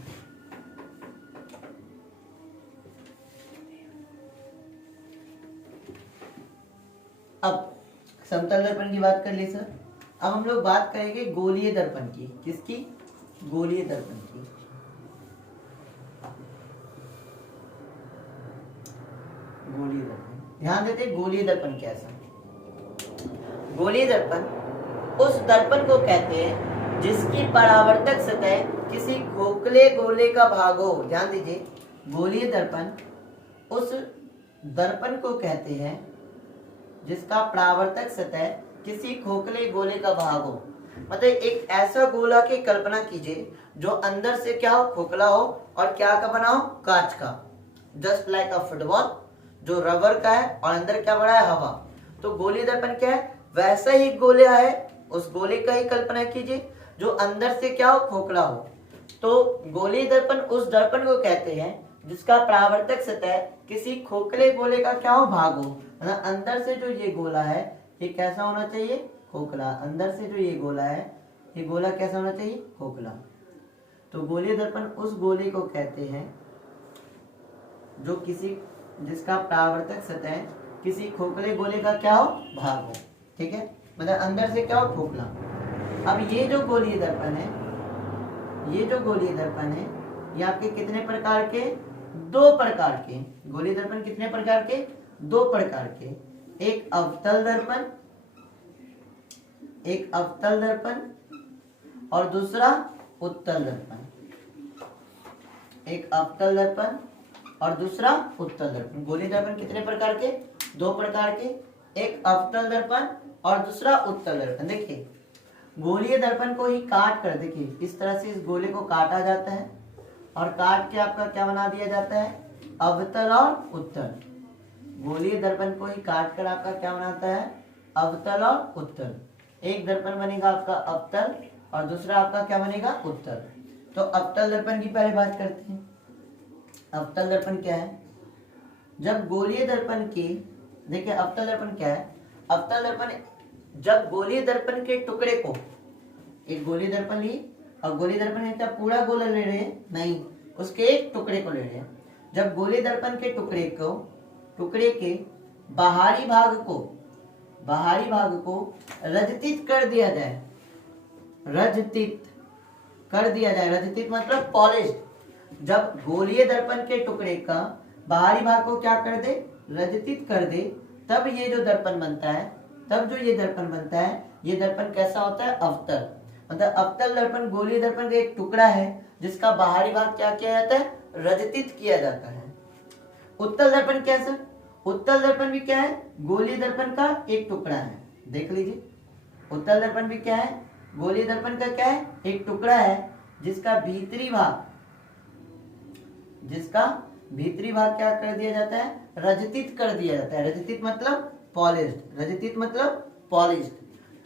अब समतल दर्पण की बात कर ली सर। अब हम लोग बात करेंगे गोलीय दर्पण की। किसकी? गोलीय दर्पण की। गोलीय दर्पण, ध्यान देते गोलीय दर्पण कैसा? गोलीय दर्पण उस दर्पण को कहते हैं जिसकी परावर्तक सतह किसी खोखले गोले का भाग हो। ध्यान दीजिए, गोलीय दर्पण उस दर्पण को कहते हैं जिसका परावर्तक सतह किसी खोखले गोले का भाग हो। मतलब एक ऐसा गोला की कल्पना कीजिए जो अंदर से क्या हो? खोखला हो, और क्या का बना हो? कांच का। जस्ट लाइक अ फुटबॉल, जो रबर का है और अंदर क्या बना है? हवा। तो गोलीय दर्पण क्या है? वैसा ही गोला है, उस गोले का ही कल्पना कीजिए जो अंदर से क्या हो? खोखला हो। तो गोलीय दर्पण उस दर्पण को कहते हैं जिसका परावर्तक सतह किसी खोखले गोले का क्या हो? भाग हो। मतलब अंदर से जो ये गोला है ये कैसा होना चाहिए? खोखला। अंदर से जो ये गोला है ये गोला कैसा होना चाहिए? खोखला। तो गोलीय दर्पण उस गोले को कहते हैं जो जिसका परावर्तक सतह किसी खोखले गोले का क्या हो? भाग हो। ठीक है, मतलब अंदर से क्या हो? खोखला। अब ये जो गोलीय दर्पण है, ये जो गोलीय दर्पण है, ये आपके कितने प्रकार के? 2 प्रकार के। गोलीय दर्पण कितने प्रकार के? 2 प्रकार के। एक अवतल दर्पण, एक अवतल दर्पण, और दूसरा उत्तल दर्पण। एक अवतल दर्पण और दूसरा उत्तल दर्पण। गोलीय दर्पण कितने प्रकार के? 2 प्रकार के। एक अवतल दर्पण और दूसरा उत्तल दर्पण। देखिए, गोलीय दर्पण को ही काट कर, देखिए इस तरह से इस गोले को काटा जाता है और काट के आपका क्या बना दिया जाता है? अवतल और उत्तल। गोलीय दर्पण को ही काट कर आपका क्या बनाता है? अवतल और उत्तल। एक दर्पण बनेगा आपका अवतल और दूसरा आपका क्या बनेगा? उत्तल। तो अवतल दर्पण की पहले बात करते हैं। अवतल दर्पण क्या है? जब गोलीय दर्पण की, देखिए अवतल दर्पण क्या है? अवतल दर्पण जब गोलीय दर्पण के टुकड़े को, एक गोलीय दर्पण ली और गोलीय दर्पण है क्या पूरा गोला ले रहे हैं? नहीं, उसके एक टुकड़े को ले रहे हैं। जब गोलीय दर्पण के टुकड़े के बाहरी भाग को रजतित कर दिया जाए, रजतित कर दिया जाए, रजतित मतलब पॉलिश्ड। जब गोलीय दर्पण के टुकड़े का बाहरी भाग को क्या कर दे, रजतित कर दे, तब ये जो दर्पण बनता है, तब जो ये दर्पण बनता है, ये दर्पण कैसा होता है, अवतल। मतलब अवतल दर्पण गोलीय दर्पण का एक टुकड़ा है जिसका बाहरी भाग क्या किया जाता है, रजतित किया जाता है। उत्तल दर्पण कैसा, उत्तल दर्पण भी क्या है, गोलीय दर्पण का एक टुकड़ा है। देख लीजिए, उत्तल दर्पण भी क्या है, गोलीय दर्पण का क्या है, एक टुकड़ा है जिसका भीतरी भाग क्या कर दिया जाता है, रजतित कर दिया जाता है। रजतित मतलब पॉलिश्ड, रजतित मतलब पॉलिश्ड।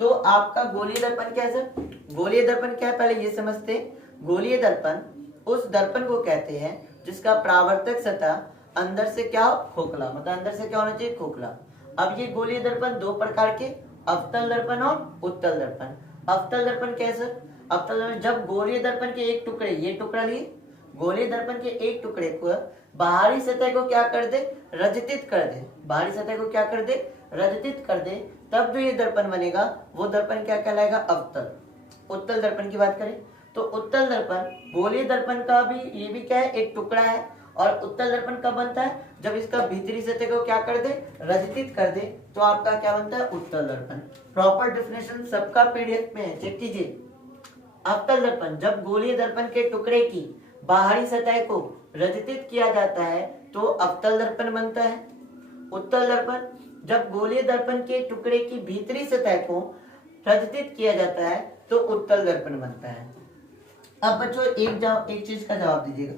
तो आपका गोलीय दर्पण क्या है सर, गोलीय दर्पण क्या है पहले ये समझते। गोलीय दर्पण उस दर्पण को कहते हैं जिसका परावर्तक सतह अंदर से क्या खोखला, मतलब अंदर से क्या होना चाहिए, खोखला। अब ये गोलीय दर्पण दो प्रकार के, अवतल दर्पण और उत्तल दर्पण। अवतल दर्पण कैसे, अवतल दर्पण जब गोलीय दर्पण के एक टुकड़े, ये टुकड़ा लिए, गोलीय दर्पण के एक टुकड़े को बाहरी सतह को क्या कर दे, रजतित कर दे, बाहरी सतह को क्या कर दे, रजतित कर दे, तब जो ये दर्पण बनेगा वो दर्पण क्या कहलाएगा, अवतल। उत्तल दर्पण की बात करें तो उत्तल दर्पण गोलीय दर्पण का भी, ये भी क्या है, एक टुकड़ा है। और उत्तल दर्पण कब बनता है, जब इसका भीतरी सतह को क्या कर दे, रजतित कर दे, तो आपका क्या बनता है, उत्तल दर्पण। प्रॉपर डेफिनेशन सबका पीडीएफ में है, चेक कीजिए। अवतल दर्पण जब गोलीय दर्पण के टुकड़े की बाहरी सतह को रजतित किया जाता है तो अवतल दर्पण बनता है। उत्तल दर्पण जब गोलीय दर्पण के टुकड़े की भीतरी सतह को रजतित किया जाता है तो उत्तल दर्पण बनता है। अब बच्चों एक चीज का जवाब दीजिएगा,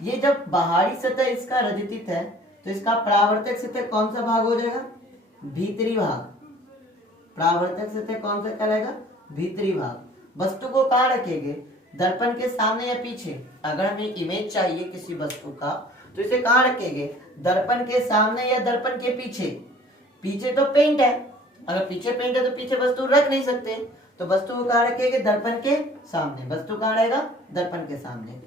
ये जब बाहरी सतह इसका रजतित है तो इसका परावर्तक सतह कौन सा भाग हो जाएगा, भीतरी भाग। परावर्तक सतह कौन सा कहलाएगा, भीतरी भाग। वस्तु को कहाँ रखेंगे, दर्पण के सामने या पीछे। अगर हमें इमेज चाहिए किसी वस्तु का तो इसे कहाँ रखेंगे, दर्पण के सामने या दर्पण के पीछे। पीछे तो पेंट है, अगर पीछे पेंट है तो पीछे वस्तु रख नहीं सकते, तो वस्तु को कहाँ रखेंगे, दर्पण के सामने। वस्तु कहाँ रहेगा, दर्पण के सामने।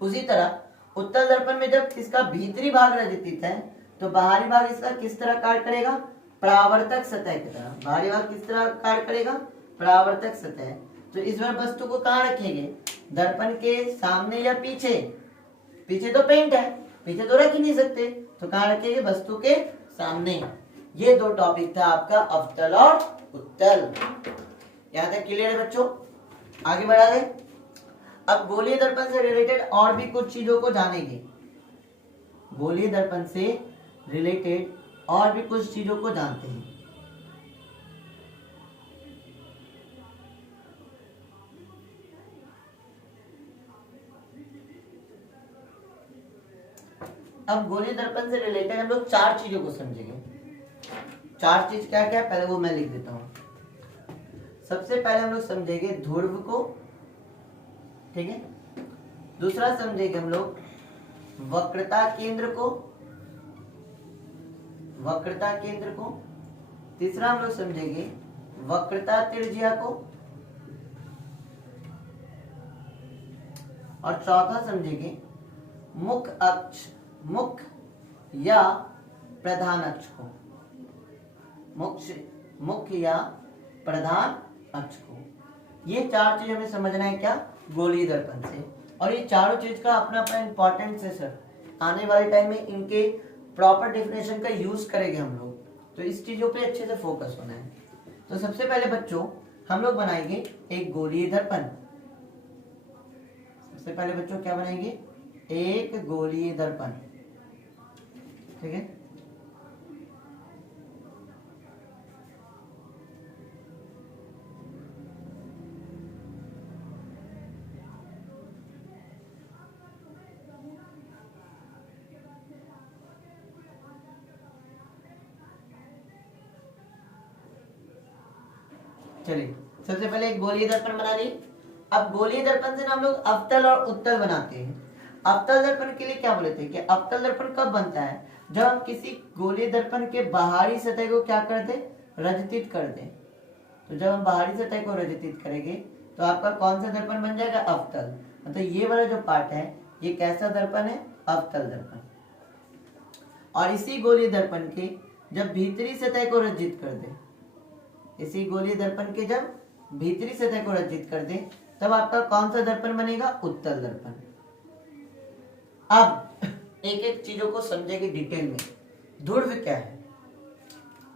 उसी तरह उत्तल दर्पण में जब इसका भीतरी भाग रजतित है तो बाहरी भाग इसका किस तरह कार्य करेगा, परावर्तक सतह की तरह। बाहरी भाग किस तरह कार्य करेगा, परावर्तक सतह। तो इस बार वस्तु को कहाँ रखेंगे, दर्पण के सामने या पीछे। पीछे तो पेंट है, पीछे तो रख ही नहीं सकते, तो कहाँ रखेंगे, वस्तु के सामने। ये दो टॉपिक था आपका अवतल और उत्तल। यहाँ तक क्लियर है बच्चों, आगे बढ़ा दे। अब गोलीय दर्पण से रिलेटेड और भी कुछ चीजों को जानेंगे। गोलीय दर्पण से रिलेटेड और भी कुछ चीजों को जानते हैं। अब गोलीय दर्पण से रिलेटेड हम लोग चार चीजों को समझेंगे। चार चीज क्या क्या है पहले वो मैं लिख देता हूं। सबसे पहले हम लोग समझेंगे ध्रुव को, ठीक है। दूसरा समझेंगे हम लोग वक्रता केंद्र को, वक्रता केंद्र को। तीसरा हम लोग समझेंगे वक्रता त्रिज्या को, और चौथा समझेंगे मुख्य अक्ष, मुख्य या प्रधान अक्ष को, मुख्य या प्रधान अक्ष को। ये चार चीज हमें समझना है क्या, गोलीय दर्पण से। और ये चारों चीज का अपना अपना इंपॉर्टेंस है सर। आने वाले टाइम में इनके प्रॉपर डेफिनेशन का यूज करेंगे हम लोग, तो इस चीजों पे अच्छे से फोकस होना है। तो सबसे पहले बच्चों हम लोग बनाएंगे एक गोलीय दर्पण। सबसे पहले बच्चों क्या बनाएंगे, एक गोलीय दर्पण, ठीक है। चलिए सबसे पहले एक गोलीय दर्पण बना लिए। अब गोलीय दर्पण से ना हम लोग अवतल और उत्तल बनाते हैं। अवतल दर्पण के लिए क्या बोले थे कि अवतल दर्पण कब बनता है, जब हम किसी गोलीय दर्पण के बाहरी सतह को क्या कर दे, रजतित कर दे। तो जब हम बाहरी सतह को रजतित करेंगे तो आपका कौन सा दर्पण बन जाएगा, अवतल। मतलब ये वाला जो पार्ट है ये कैसा दर्पण है, अवतल दर्पण। और इसी गोलीय दर्पण के जब भीतरी सतह को रंजित कर दे, इसी गोलीय दर्पण के जब भीतरी सतह को रंजित कर दे तब आपका कौन सा दर्पण बनेगा? उत्तल दर्पण। अब एक एक चीजों को समझेंगे डिटेल में। ध्रुव क्या है?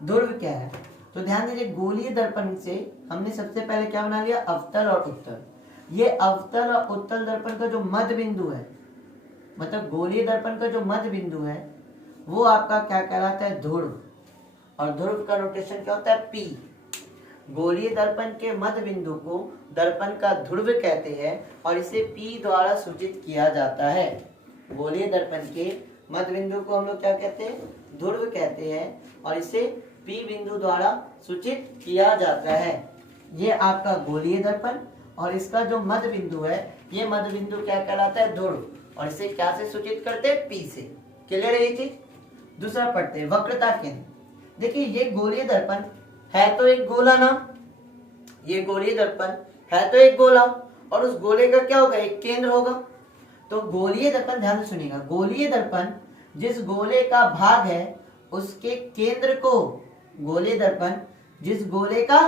ध्रुव क्या है? तो ध्यान दीजिए, गोलीय दर्पण से हमने सबसे पहले क्या बना लिया? अवतल और उत्तल। ये अवतल और उत्तल दर्पण का जो मध्य बिंदु है, मतलब गोलीय दर्पण का जो मध्य बिंदु है, वो आपका क्या कहलाता है? ध्रुव। और ध्रुव का नोटेशन क्या होता है? पी। गोलीय दर्पण के मध्य बिंदु को दर्पण का ध्रुव कहते हैं और इसे पी द्वारा सूचित किया जाता है। गोलीय दर्पण के मध्य बिंदु को हम लोग क्या कहते हैं? ध्रुव कहते हैं और इसे पी बिंदु द्वारा सूचित किया जाता है। ये आपका गोलीय दर्पण और इसका जो मध्य बिंदु है, ये मध्य बिंदु क्या कहलाता है? ध्रुव। और इसे क्या से सूचित करते हैं? पी से। क्लियर है ये चीज? दूसरा पढ़ते हैं, वक्रता केंद्र। देखिए, ये गोलीय दर्पण है तो एक गोला ना, ये गोलीय दर्पण है तो एक गोला, और उस गोले का क्या होगा? एक केंद्र होगा। तो गोलीय दर्पण, ध्यान से सुनिएगा, गोलीय दर्पण जिस गोले का भाग है उसके केंद्र को, गोलीय दर्पण जिस गोले का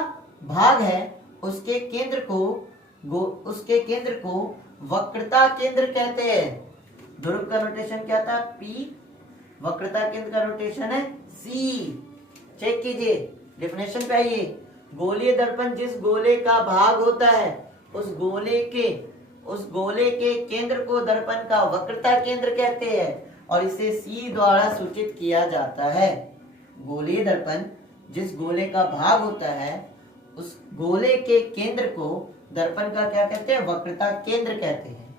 भाग है उसके केंद्र को वक्रता केंद्र कहते हैं। ध्रुव का नोटेशन क्या था? पी। वक्रता केंद्र का नोटेशन है सी। चेक कीजिए, डेफिनेशन पे आइए। गोलीय दर्पण जिस गोले का भाग होता है उस गोले के केंद्र को दर्पण का वक्रता केंद्र कहते हैं और इसे सी द्वारा सूचित किया जाता है। गोलीय दर्पण जिस गोले का भाग होता है उस गोले के केंद्र को दर्पण का क्या कहते हैं? वक्रता केंद्र कहते हैं।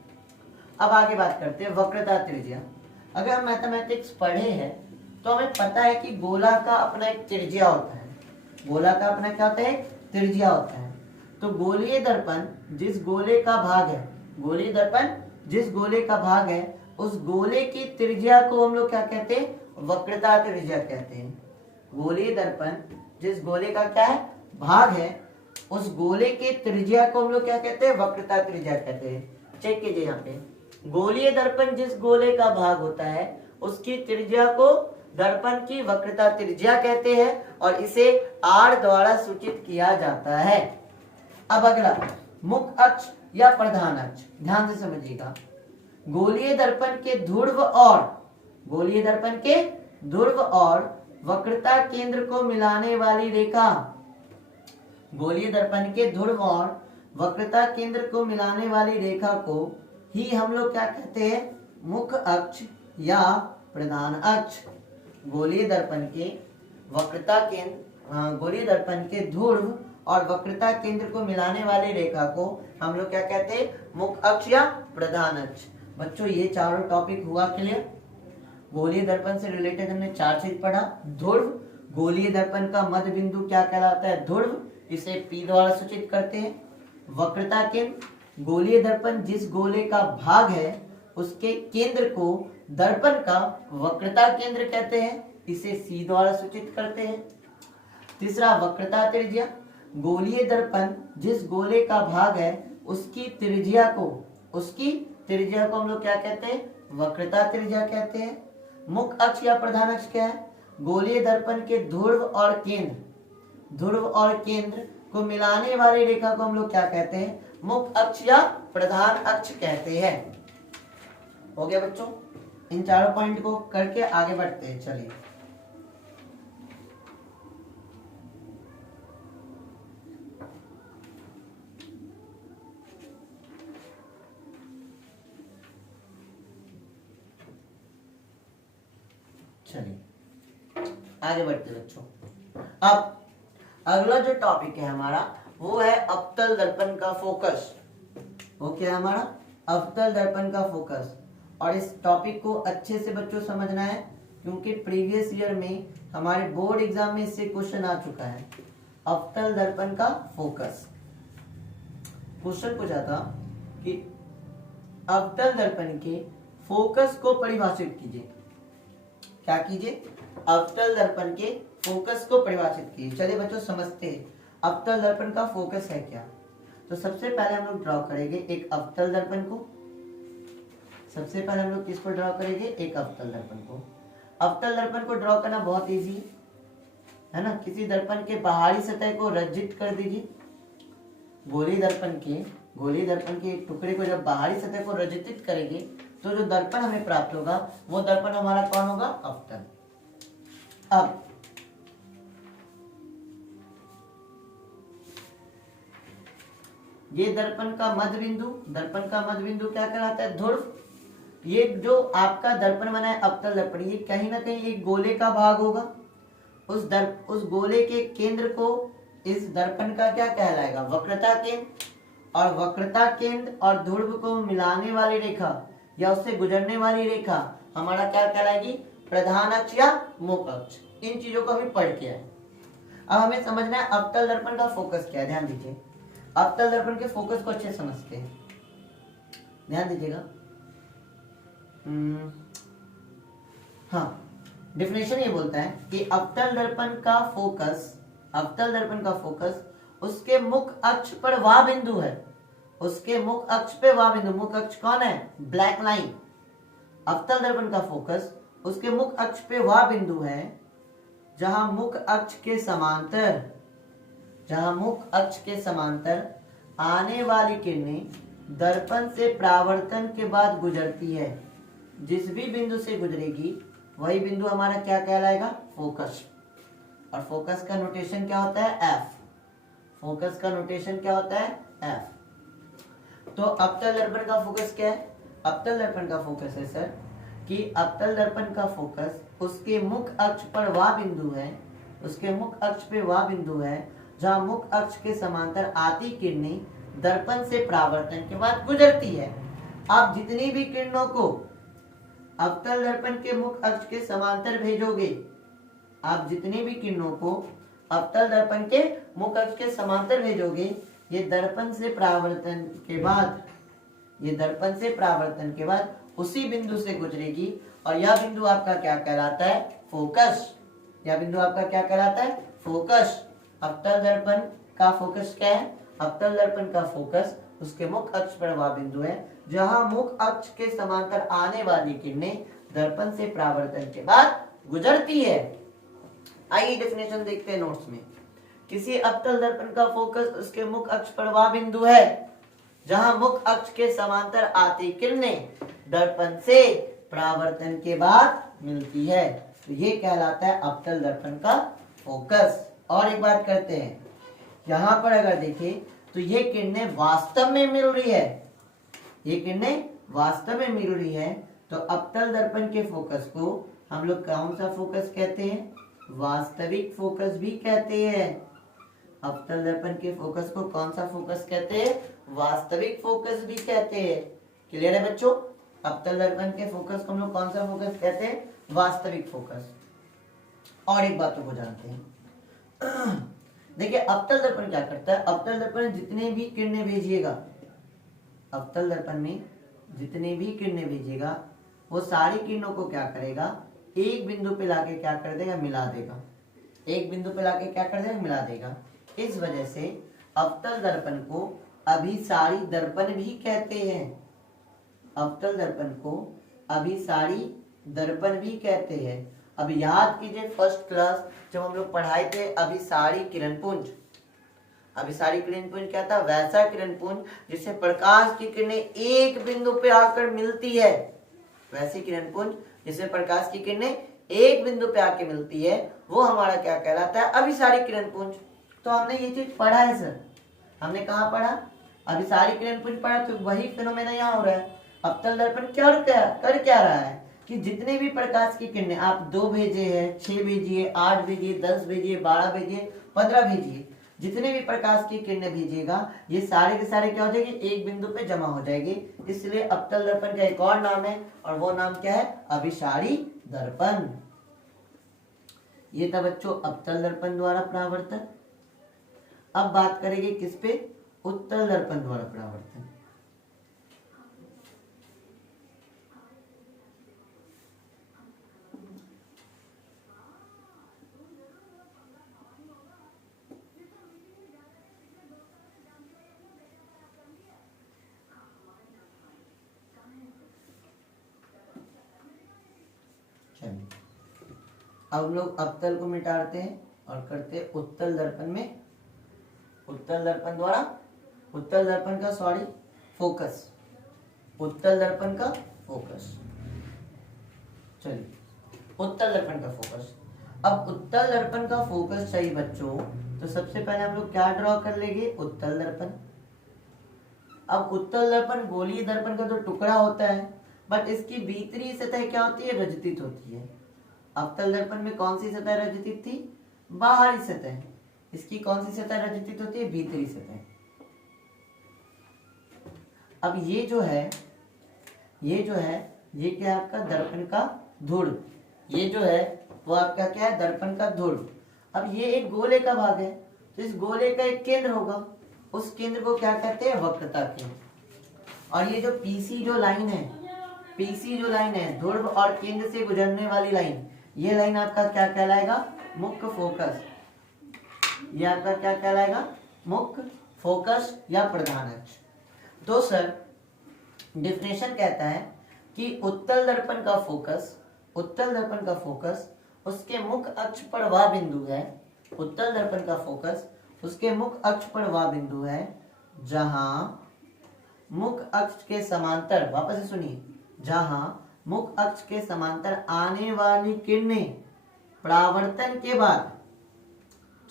अब आगे बात करते हैं वक्रता त्रिज्या। अगर हम मैथमेटिक्स पढ़े हैं तो हमें पता है कि गोला का अपना एक त्रिज्या होता है। गोला का अपना क्या होता है? त्रिज्या होता है। तो गोलीय दर्पण जिस गोले का भाग है, गोलीय दर्पण जिस गोले का भाग है उस गोले की त्रिज्या को हम लोग क्या कहते हैं? वक्रता त्रिज्या कहते हैं। गोलीय दर्पण जिस गोले का क्या है? भाग है, उस गोले के त्रिज्या को हम लोग क्या कहते हैं? वक्रता त्रिज्या कहते हैं। चेक कीजिए यहाँ पे, गोलीय दर्पण जिस गोले का भाग होता है उसकी त्रिज्या को दर्पण की वक्रता त्रिज्या कहते हैं और इसे R द्वारा सूचित किया जाता है। अब अगला, मुख्य अक्ष या प्रधान अक्ष। ध्यान से समझिएगा, गोलीय दर्पण के ध्रुव और वक्रता केंद्र को मिलाने वाली रेखा, गोलीय दर्पण के ध्रुव और वक्रता केंद्र को मिलाने वाली रेखा को ही हम लोग क्या कहते हैं? मुख्य अक्ष या प्रधान अक्ष। गोलीय दर्पण के ध्रुव और वक्रता केंद्र को मिलाने वाली रेखा को हम लोग क्या कहते हैं? मुख्य अक्ष या प्रधान अक्ष। बच्चों, ये चारों टॉपिक हुआ क्लियर? गोलीय दर्पण से रिलेटेड हमने 4 चीज पढ़ा। ध्रुव, गोलीय दर्पण का मध्य बिंदु क्या कहलाता है? ध्रुव, इसे पी द्वारा सूचित करते हैं। वक्रता केंद्र, गोलीय दर्पण जिस गोले का भाग है उसके केंद्र को दर्पण का वक्रता केंद्र कहते हैं, इसे सी द्वारा सूचित करते हैं। तीसरा, वक्रता त्रिज्या, गोलीय दर्पण जिस गोले का भाग है उसकी त्रिज्या को हम लोग क्या कहते हैं? वक्रता त्रिज्या कहते हैं। मुख्य अक्ष या प्रधान अक्ष क्या है? गोलीय दर्पण के ध्रुव और केंद्र को मिलाने वाली रेखा को हम लोग क्या कहते हैं? मुख्य अक्ष या प्रधान अक्ष कहते हैं। हो गया बच्चों? इन चारों पॉइंट को करके आगे बढ़ते हैं। चलिए, आगे बढ़ते बच्चों। अब अगला जो टॉपिक है हमारा वो है अवतल दर्पण का फोकस। वो क्या है हमारा? अवतल दर्पण का फोकस। और इस टॉपिक को अच्छे से बच्चों समझना है क्योंकि प्रीवियस ईयर में हमारे बोर्ड एग्जाम में इससे क्वेश्चन आ चुका है। अवतल दर्पण का फोकस क्वेश्चन पूछा था कि अवतल दर्पण के फोकस को परिभाषित कीजिए। क्या कीजिए? अवतल दर्पण के फोकस को परिभाषित कीजिए। चलिए बच्चों, समझते हैं अवतल दर्पण का फोकस है क्या। तो सबसे पहले हम लोग ड्रॉ करेंगे एक अवतल दर्पण को। सबसे पहले हम लोग किसको ड्रॉ करेंगे? एक अवतल दर्पण को। अवतल दर्पण को ड्रॉ करना बहुत इजी है। है ना, किसी दर्पण के बाहरी सतह को रंजित कर दीजिए। गोली दर्पण के एक टुकड़े को जब बाहरी सतह को रंजित करेंगे तो जो दर्पण हमें प्राप्त होगा वो दर्पण हमारा कौन होगा, अवतल। अब ये दर्पण का मध्य बिंदु क्या कहलाता है, ध्रुव। ये जो आपका दर्पण बना है अवतल दर्पण, ये कहीं ना कहीं एक गोले का भाग होगा। उस गोले के केंद्र को इस दर्पण का क्या कहलाएगा, वक्रता केंद्र। और वक्रता केंद्र और ध्रुव को मिलाने वाली रेखा या उससे गुजरने वाली रेखा हमारा क्या कहलाएगी, प्रधान अक्ष या मुख अक्ष। इन चीजों को हमें पढ़ के आए। अब हमें समझना है अवतल दर्पण का फोकस क्या है। ध्यान दीजिए, अवतल दर्पण के फोकस को अच्छे समझते हैं, ध्यान दीजिएगा। हाँ, डिफिनेशन ये बोलता है कि अवतल दर्पण का फोकस उसके मुख अक्ष पर वह बिंदु है, मुख अक्ष कौन है, ब्लैक लाइन। अवतल दर्पण का फोकस उसके मुख अक्ष पे वह बिंदु है जहां मुख अक्ष के समांतर आने वाली किरणें दर्पण से परावर्तन के बाद गुजरती है। जिस भी बिंदु से गुजरेगी वही बिंदु हमारा क्या कहलाएगा, फोकस। और फोकस का नोटेशन क्या होता है, एफ। तो अवतल दर्पण का फोकस क्या है, अवतल दर्पण का फोकस है सर कि अवतल दर्पण का फोकस उसके मुख अक्ष पर वह बिंदु है जहां मुख अक्ष के समांतर आती किरणें दर्पण से परावर्तन के बाद गुजरती है। आप जितनी भी किरणों को अवतल दर्पण के मुख अक्ष के समांतर भेजोगे, ये दर्पण से परावर्तन के बाद उसी बिंदु से गुजरेगी और यह बिंदु आपका क्या कहलाता है, फोकस। अवतल दर्पण का फोकस क्या है, अवतल दर्पण का फोकस उसके मुख अक्ष पर वह बिंदु है जहां मुख अक्ष के समांतर आने वाली किरणें दर्पण से परावर्तन के बाद गुजरती है। आइए डेफिनेशन देखते हैं नोट्स में। किसी अवतल दर्पण का फोकस उसके मुख अक्ष पर वह बिंदु है जहां मुख अक्ष के समांतर आती किरणें दर्पण से परावर्तन के बाद मिलती है, तो ये कहलाता है अवतल दर्पण का फोकस। और एक बात करते हैं, यहां पर अगर देखें तो ये किरणें वास्तव में मिल रही है, तो अवतल दर्पण के फोकस को हम लोग कौन सा फोकस कहते हैं, वास्तविक फोकस भी कहते हैं। अवतल दर्पण के फोकस को कौन सा फोकस कहते हैं, वास्तविक फोकस भी कहते हैं। क्लियर है बच्चों, अवतल दर्पण के फोकस को हम लोग कौन सा फोकस कहते हैं, वास्तविक फोकस। और एक बातों को जानते हैं, देखिए अवतल दर्पण क्या करता है, अवतल दर्पण जितने भी किरणें भेजिएगा, अवतल दर्पण में जितने भी किरणें भेजिएगा वो सारी किरणों को क्या करेगा, एक बिंदु पे लाके क्या कर देगा, मिला देगा। इस वजह से अवतल दर्पण को अभिसारी दर्पण भी कहते हैं। अब याद कीजिए फर्स्ट क्लास जब हम लोग पढ़ाए थे अभिसारी किरण पुंज क्या था, वैसा किरण पुंज जिससे प्रकाश की किरणें एक बिंदु पे आकर मिलती है, वैसी किरण पुंज जिससे प्रकाश की किरणें एक बिंदु पे आके मिलती है, वो हमारा क्या कहलाता है, अभिसारी किरण पुंज। तो हमने ये चीज पढ़ा है सर, हमने कहाँ पढ़ा, अभिसारी किरण पुंज पढ़ा। तो वही फिनोमेना यहाँ हो रहा है। अवतल दर्पण कर क्या रहा है कि जितने भी प्रकाश की किरणें आप 2 भेजे हैं, 6 भेजिए, 8 भेजिए, 10 भेजिए, 12 भेजिए, 15 भेजिए, जितने भी प्रकाश की किरणें भेजिएगा ये सारे के सारे क्या हो जाएंगे, एक बिंदु पे जमा हो जाएंगे। इसलिए अवतल दर्पण का एक और नाम है और वो नाम क्या है, अभिसारी दर्पण। ये था बच्चों अवतल दर्पण द्वारा परावर्तन। अब बात करेंगे किस पे, उत्तल दर्पण द्वारा परावर्तन। अब हम लोग अवतल को मिटाते हैं और करते उत्तल दर्पण में, उत्तल दर्पण द्वारा, उत्तल दर्पण का सॉरी फोकस, उत्तल दर्पण का फोकस। चलिए उत्तल दर्पण का फोकस। अब उत्तल दर्पण का फोकस चाहिए बच्चों, तो सबसे पहले हम लोग क्या ड्रॉ कर लेंगे, उत्तल दर्पण। अब उत्तल दर्पण गोलीय दर्पण का जो टुकड़ा होता है, बट इसकी भीतरी सतह क्या होती है, रजतित होती है। अवतल दर्पण में कौन सी सतह रजतित थी, बाहरी सतह। इसकी कौन सी सतह रजतित होती है, भीतरी सतह। अब ये जो है ये क्या है आपका दर्पण का धुड़, ये जो है वो आपका क्या है, दर्पण का धुड़। अब ये एक गोले का भाग है, तो इस गोले का एक केंद्र होगा, उस केंद्र को क्या कहते हैं, वक्रता केंद्र। और ये जो पीसी जो लाइन है, ध्रुव और केंद्र से गुजरने वाली लाइन, ये लाइन आपका क्या कहलाएगा, मुख्य फोकस। ये आपका क्या कहलाएगा, मुख्य फोकस या प्रधान अक्ष। तो सर डिफिनेशन कहता है कि उत्तल दर्पण का फोकस, उत्तल दर्पण का फोकस उसके मुख्य अक्ष पर वह बिंदु है, उत्तल दर्पण का फोकस उसके मुख्य अक्ष पर वह बिंदु है जहां मुख्य अक्ष के समांतर, वापस से सुनिए, जहां मुख्य अक्ष के समांतर आने वाली किरणें परावर्तन के बाद,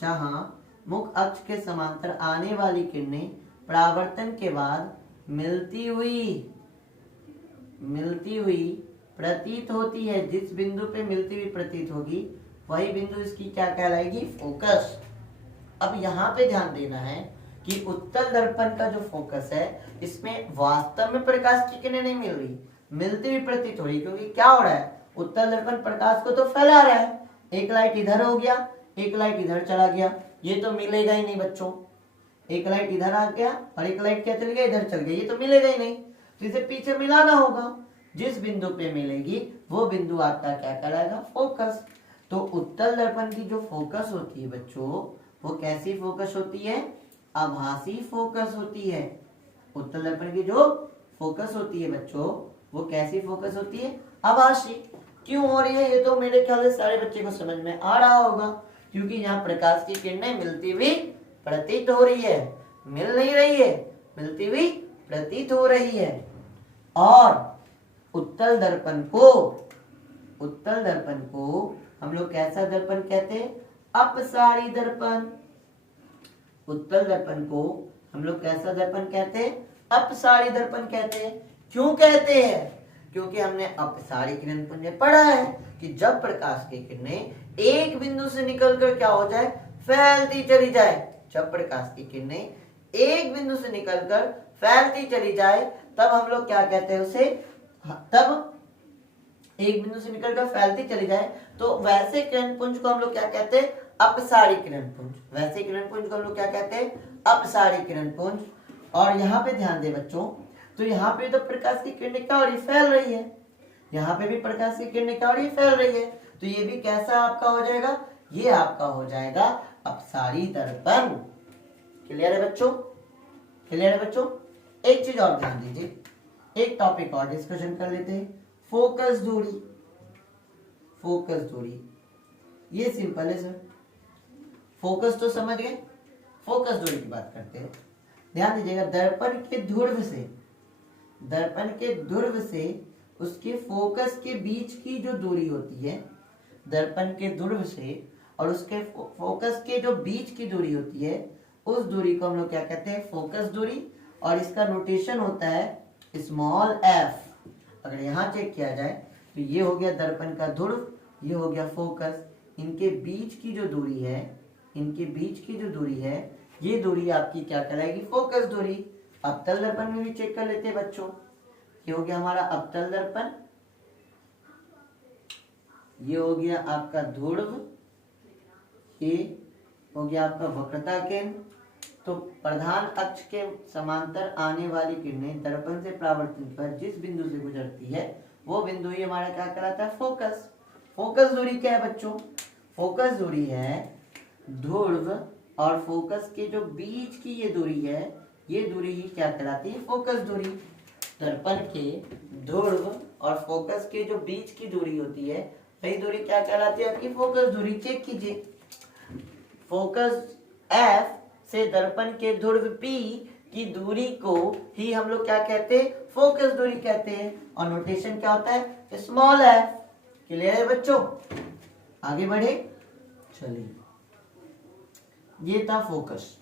जहां मुख्य अक्ष के समांतर आने वाली किरणें परावर्तन के बाद मिलती हुई प्रतीत होती है, जिस बिंदु पे मिलती हुई प्रतीत होगी वही बिंदु इसकी क्या कहलाएगी, फोकस। अब यहाँ पे ध्यान देना है कि उत्तल दर्पण का जो फोकस है, इसमें वास्तव में प्रकाश की किरणें नहीं मिल रही, मिलती हुई प्रतीत हो रही। क्योंकि क्या हो रहा है, उत्तल दर्पण प्रकाश को तो फैला रहा है, एक लाइट इधर हो गया, एक लाइट इधर चला गया, ये तो मिलेगा ही नहीं बच्चों। एक लाइट इधर आ गया और एक लाइट क्या चल गया, इधर चल गया, ये तो मिलेगा ही नहीं। तो इसे पीछे मिलाना होगा, जिस बिंदु पे मिलेगी वो बिंदु आपका क्या कहलाएगा, फोकस। तो उत्तल दर्पण की जो फोकस होती है बच्चों, वो कैसी फोकस होती है, आभासी फोकस होती है। उत्तल दर्पण की जो फोकस होती है बच्चों, वो कैसी फोकस होती है, आभासी। क्यों हो रही है, ये तो मेरे ख्याल से सारे बच्चे को समझ में आ रहा होगा, क्योंकि यहाँ प्रकाश की किरणें मिलती हुई प्रतीत हो रही है, मिल नहीं रही है, मिलती हुई प्रतीत हो रही है। और उत्तल दर्पण को हम लोग कैसा दर्पण कहते हैं, अपसारी दर्पण। उत्तल दर्पण को हम लोग कैसा दर्पण कहते हैं, अपसारी दर्पण कहते हैं। क्यों कहते हैं, क्योंकि हमने अपसारी किरण पुंज में पढ़ा है कि जब प्रकाश की किरणें एक बिंदु से निकलकर क्या हो जाए, फैलती चली जाए। जब प्रकाश की किरणें एक बिंदु से निकलकर फैलती चली जाए, तब हम लोग क्या कहते हैं उसे, तब एक बिंदु से निकलकर फैलती चली जाए, तो वैसे किरण पुंज को हम लोग क्या कहते हैं, अपसारी किरण पुंज। वैसे किरण पुंज को हम लोग क्या कहते हैं, अपसारी किरण पुंज। और यहाँ पे ध्यान दे बच्चों, तो यहाँ पे तो प्रकाश की किरणें क्या हो रही, फैल रही है, यहाँ पे भी प्रकाश की किरणें क्या हो रही, फैल रही है। तो ये भी कैसा आपका हो जाएगा, ये आपका हो जाएगा अपसारी दर्पण। क्लियर है बच्चों, क्लियर है बच्चों। एक चीज और ध्यान दीजिए, एक टॉपिक और डिस्कशन कर लेते हैं, फोकस दूरी। फोकस दूरी ये सिंपल है सर, फोकस तो समझ गए, फोकस दूरी की बात करते हैं। ध्यान दीजिएगा, दर्पण के ध्रुव से उसके फोकस के बीच की जो दूरी होती है, दर्पण के ध्रुव से और उसके फोकस के जो बीच की दूरी होती है, उस दूरी को हम लोग क्या कहते हैं, फोकस दूरी। और इसका नोटेशन होता है स्मॉल f। अगर यहाँ चेक किया जाए तो ये हो गया दर्पण का ध्रुव, ये हो गया फोकस, इनके बीच की जो दूरी है, इनके बीच की जो दूरी है, ये दूरी आपकी क्या कहलाएगी, फोकस दूरी। अवतल दर्पण में भी चेक कर लेते हैं बच्चों, ये हो गया हमारा अवतल दर्पण, ये हो गया आपका ध्रुव, ये हो गया आपका वक्रता केंद्र। तो प्रधान अक्ष के समांतर आने वाली किरणें दर्पण से परावर्तन के बाद जिस बिंदु से गुजरती है, वो बिंदु ही हमारा क्या कहलाता है, फोकस। फोकस दूरी क्या है बच्चों, फोकस दूरी है ध्रुव और फोकस के जो बीच की ये दूरी है, ये दूरी ही क्या कहलाती है, फोकस दूरी। दर्पण के ध्रुव और फोकस के जो बीच की दूरी होती है, वही दूरी क्या कहलाती है आपकी, फोकस दूरी। चेक कीजिए, फोकस F से दर्पण के ध्रुव P की दूरी को ही हम लोग क्या कहते हैं, फोकस दूरी कहते हैं। और नोटेशन क्या होता है, स्मॉल f। क्लियर है बच्चों, आगे बढ़े। चलिए, ये था फोकस।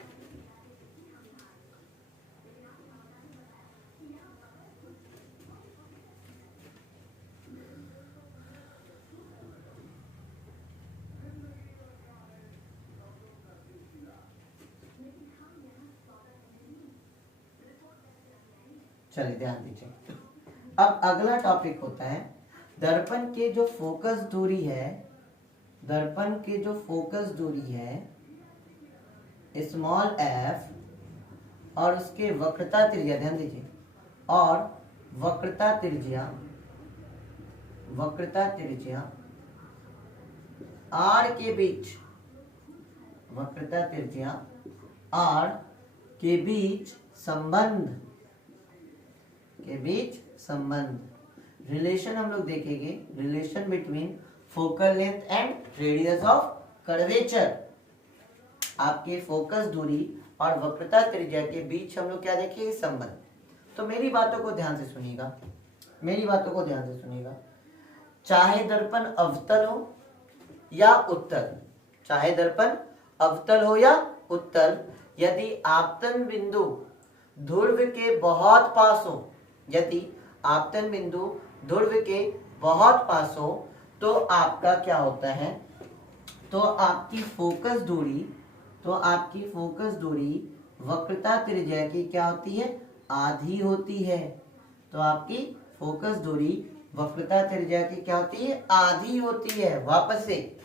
चलिए ध्यान दीजिए, अब अगला टॉपिक होता है दर्पण के जो फोकस दूरी है, दर्पण के जो फोकस दूरी है स्मॉल f और उसके वक्रता त्रिज्या, ध्यान दीजिए, और वक्रता त्रिज्या r के बीच, वक्रता त्रिज्या r के बीच संबंध रिलेशन हम लोग देखेंगे, relation between focal length and radius of curvature. आपके फोकस दूरी और वक्रता त्रिज्या के बीच हम लोग क्या देखेंगे, संबंध। तो मेरी बातों को ध्यान से सुनिएगा, चाहे दर्पण अवतल हो या उत्तल, यदि आपतन बिंदु ध्रुव के बहुत पास हो, तो आपका क्या होता है, तो आपकी फोकस दूरी वक्रता त्रिज्या की क्या होती है, आधी होती है। तो आपकी फोकस दूरी वक्रता त्रिज्या की क्या होती है, आधी होती है। वापस से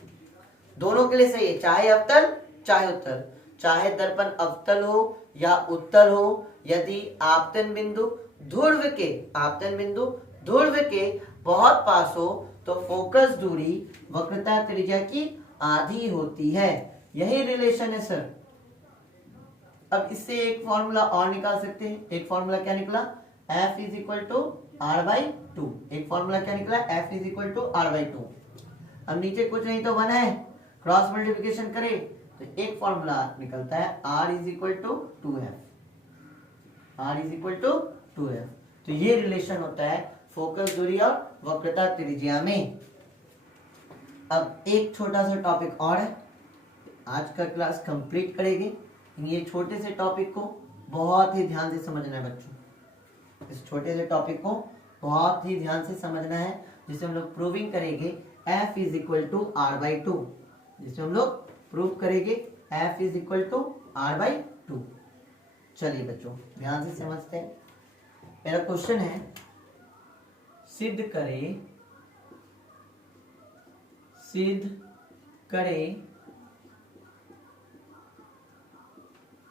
दोनों के लिए सही है, चाहे अवतल चाहे उत्तल, चाहे दर्पण अवतल हो या उत्तल हो, यदि आपतन बिंदु ध्रुव के बहुत पास हो तो फोकस दूरी वक्रता त्रिज्या की आधी होती है। यही रिलेशन है सर। अब इससे एक फॉर्मूला और निकाल सकते हैं। एक फॉर्मूला क्या निकला, F is equal to R/2। एक फॉर्मूला क्या निकला, F is equal to R/2। अब नीचे कुछ नहीं तो 1 है, क्रॉस मल्टीप्लिकेशन करें तो एक फॉर्मूला निकलता है R is equal to 2F। तो ये रिलेशन होता है फोकस दूरी और वक्रता त्रिज्या में। अब एक छोटा सा टॉपिक और है, आज का क्लास कंप्लीट करेंगे। ये छोटे से टॉपिक को बहुत ही ध्यान से समझना है बच्चों, इस छोटे से टॉपिक को बहुत ही ध्यान से समझना है, जिसे हम लोग प्रूविंग करेंगे F is equal to R/2, जिसे हम लोग प्रूव करेंगे F is equal to R/2। चलिए बच्चों ध्यान से समझते हैं। मेरा क्वेश्चन है, सिद्ध करे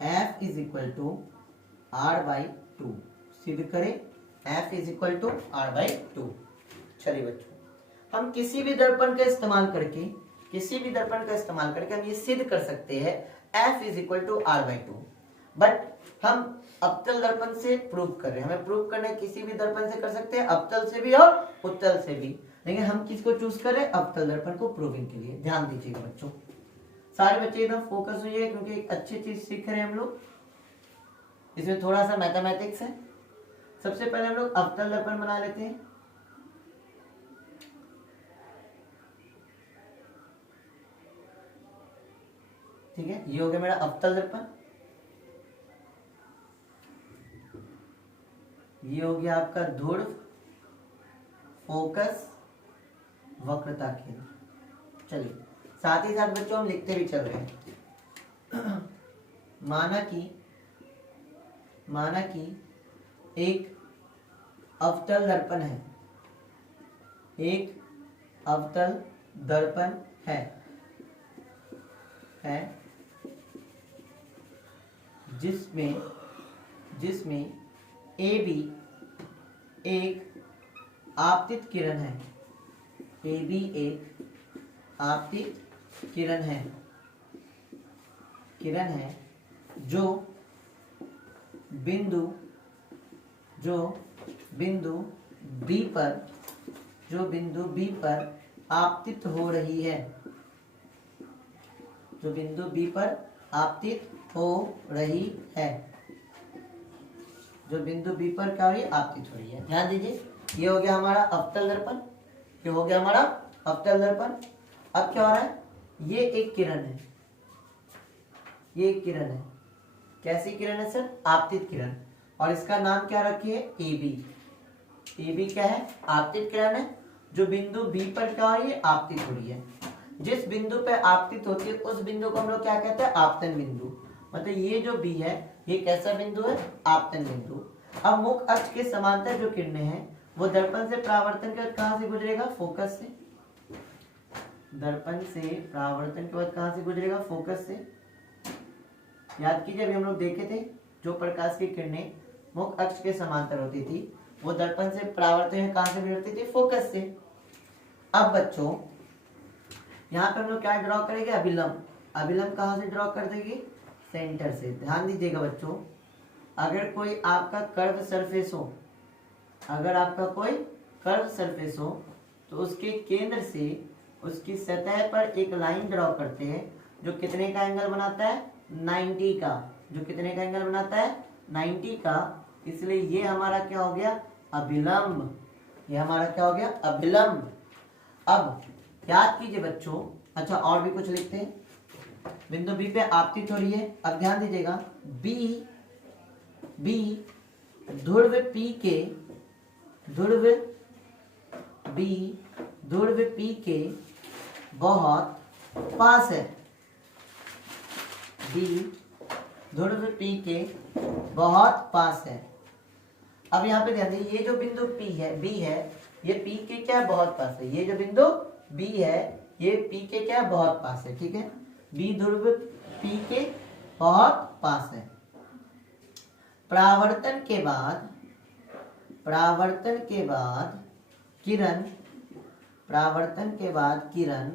F is equal to R/2। सिद्ध करे F is equal to R/2। चलिए बच्चों, हम किसी भी दर्पण का इस्तेमाल करके हम ये सिद्ध कर सकते हैं F is equal to R/2। But हम अवतल दर्पण से प्रूव कर रहे हैं, हमें प्रूव करना है किसी भी दर्पण से कर सकते हैं, अवतल से भी और उत्तल से भी, लेकिन हम किसको चूज कर रहे हैं, अवतल दर्पण को प्रूविंग के लिए। ध्यान दीजिएगा बच्चों, सारे बच्चे एकदम फोकस होइए, क्योंकि एक अच्छी चीज सीख रहे हैं हम लोग। इसमें थोड़ा सा मैथमेटिक्स है। सबसे पहले हम लोग अवतल दर्पण बना लेते हैं। ठीक है, ये हो गया मेरा अवतल दर्पण। ये हो गया आपका ध्रुव, फोकस, वक्रता केंद्र। चलिए साथ ही साथ बच्चों हम लिखते भी चल रहे हैं। माना कि एक अवतल दर्पण है, जिसमें AB एक आपतित किरण है, जो बिंदु B पर आपतित हो रही है। जो बिंदु बी पर आपतित हो रही है, जो बिंदु बी पर क्या हो रही है, आपतित हो रही है। ध्यान दीजिए, ये हो गया हमारा अवतल दर्पण, ये हो गया हमारा अवतल दर्पण। अब क्या हो रहा है, ये एक किरण है, ये एक किरण है। कैसी किरण है सर, आपतित किरण, और इसका नाम क्या रखिए, ए बी। ए बी क्या है, आपतित किरण है, जो बिंदु बी पर क्या हो रही है, आपतित हो रही है। जिस बिंदु पे आपतित होती है उस बिंदु को हम लोग क्या कहते हैं, आपतन बिंदु। मतलब ये जो बी है ये कैसा बिंदु है, आपतन बिंदु। अब मुख अक्ष के समांतर जो किरणें हैं वो दर्पण से परावर्तन के बाद कहां से गुजरेगा, फोकस से। दर्पण से परावर्तन के बाद कहां से गुजरेगा, फोकस से। याद कीजिए, अभी हम लोग देखे थे जो प्रकाश की किरणें मुख अक्ष के समांतर होती थी वो दर्पण से परावर्तन कहां से गुजरती थी, फोकस से। अब बच्चों यहाँ पे हम लोग क्या ड्रॉ करेंगे, अभिलंब। अभिलंब कहां से ड्रॉ कर देंगे, सेंटर से। ध्यान दीजिएगा बच्चों, अगर कोई आपका कर्व सरफेस हो, अगर आपका कोई कर्व सरफेस हो तो उसके केंद्र से उसकी सतह पर एक लाइन ड्रॉ करते हैं जो कितने का एंगल बनाता है, 90 का। जो कितने का एंगल बनाता है, 90 का। इसलिए ये हमारा क्या हो गया, अभिलंब। ये हमारा क्या हो गया, अभिलंब। अब याद कीजिए बच्चों, अच्छा और भी कुछ लिखते हैं। बिंदु बी पे आपतित हो रही है। अब ध्यान दीजिएगा, बी ध्रुव पी के, ध्रुव पी के बहुत पास है। बी ध्रुव पी के बहुत पास है। अब यहाँ पे ध्यान दीजिए, ये जो बिंदु पी है, बी है, ये पी के क्या बहुत पास है। ये जो बिंदु बी है ये पी के क्या बहुत पास है, ठीक है। बी ध्रुव पी के बहुत पास है। परावर्तन के बाद किरण, परावर्तन के बाद किरण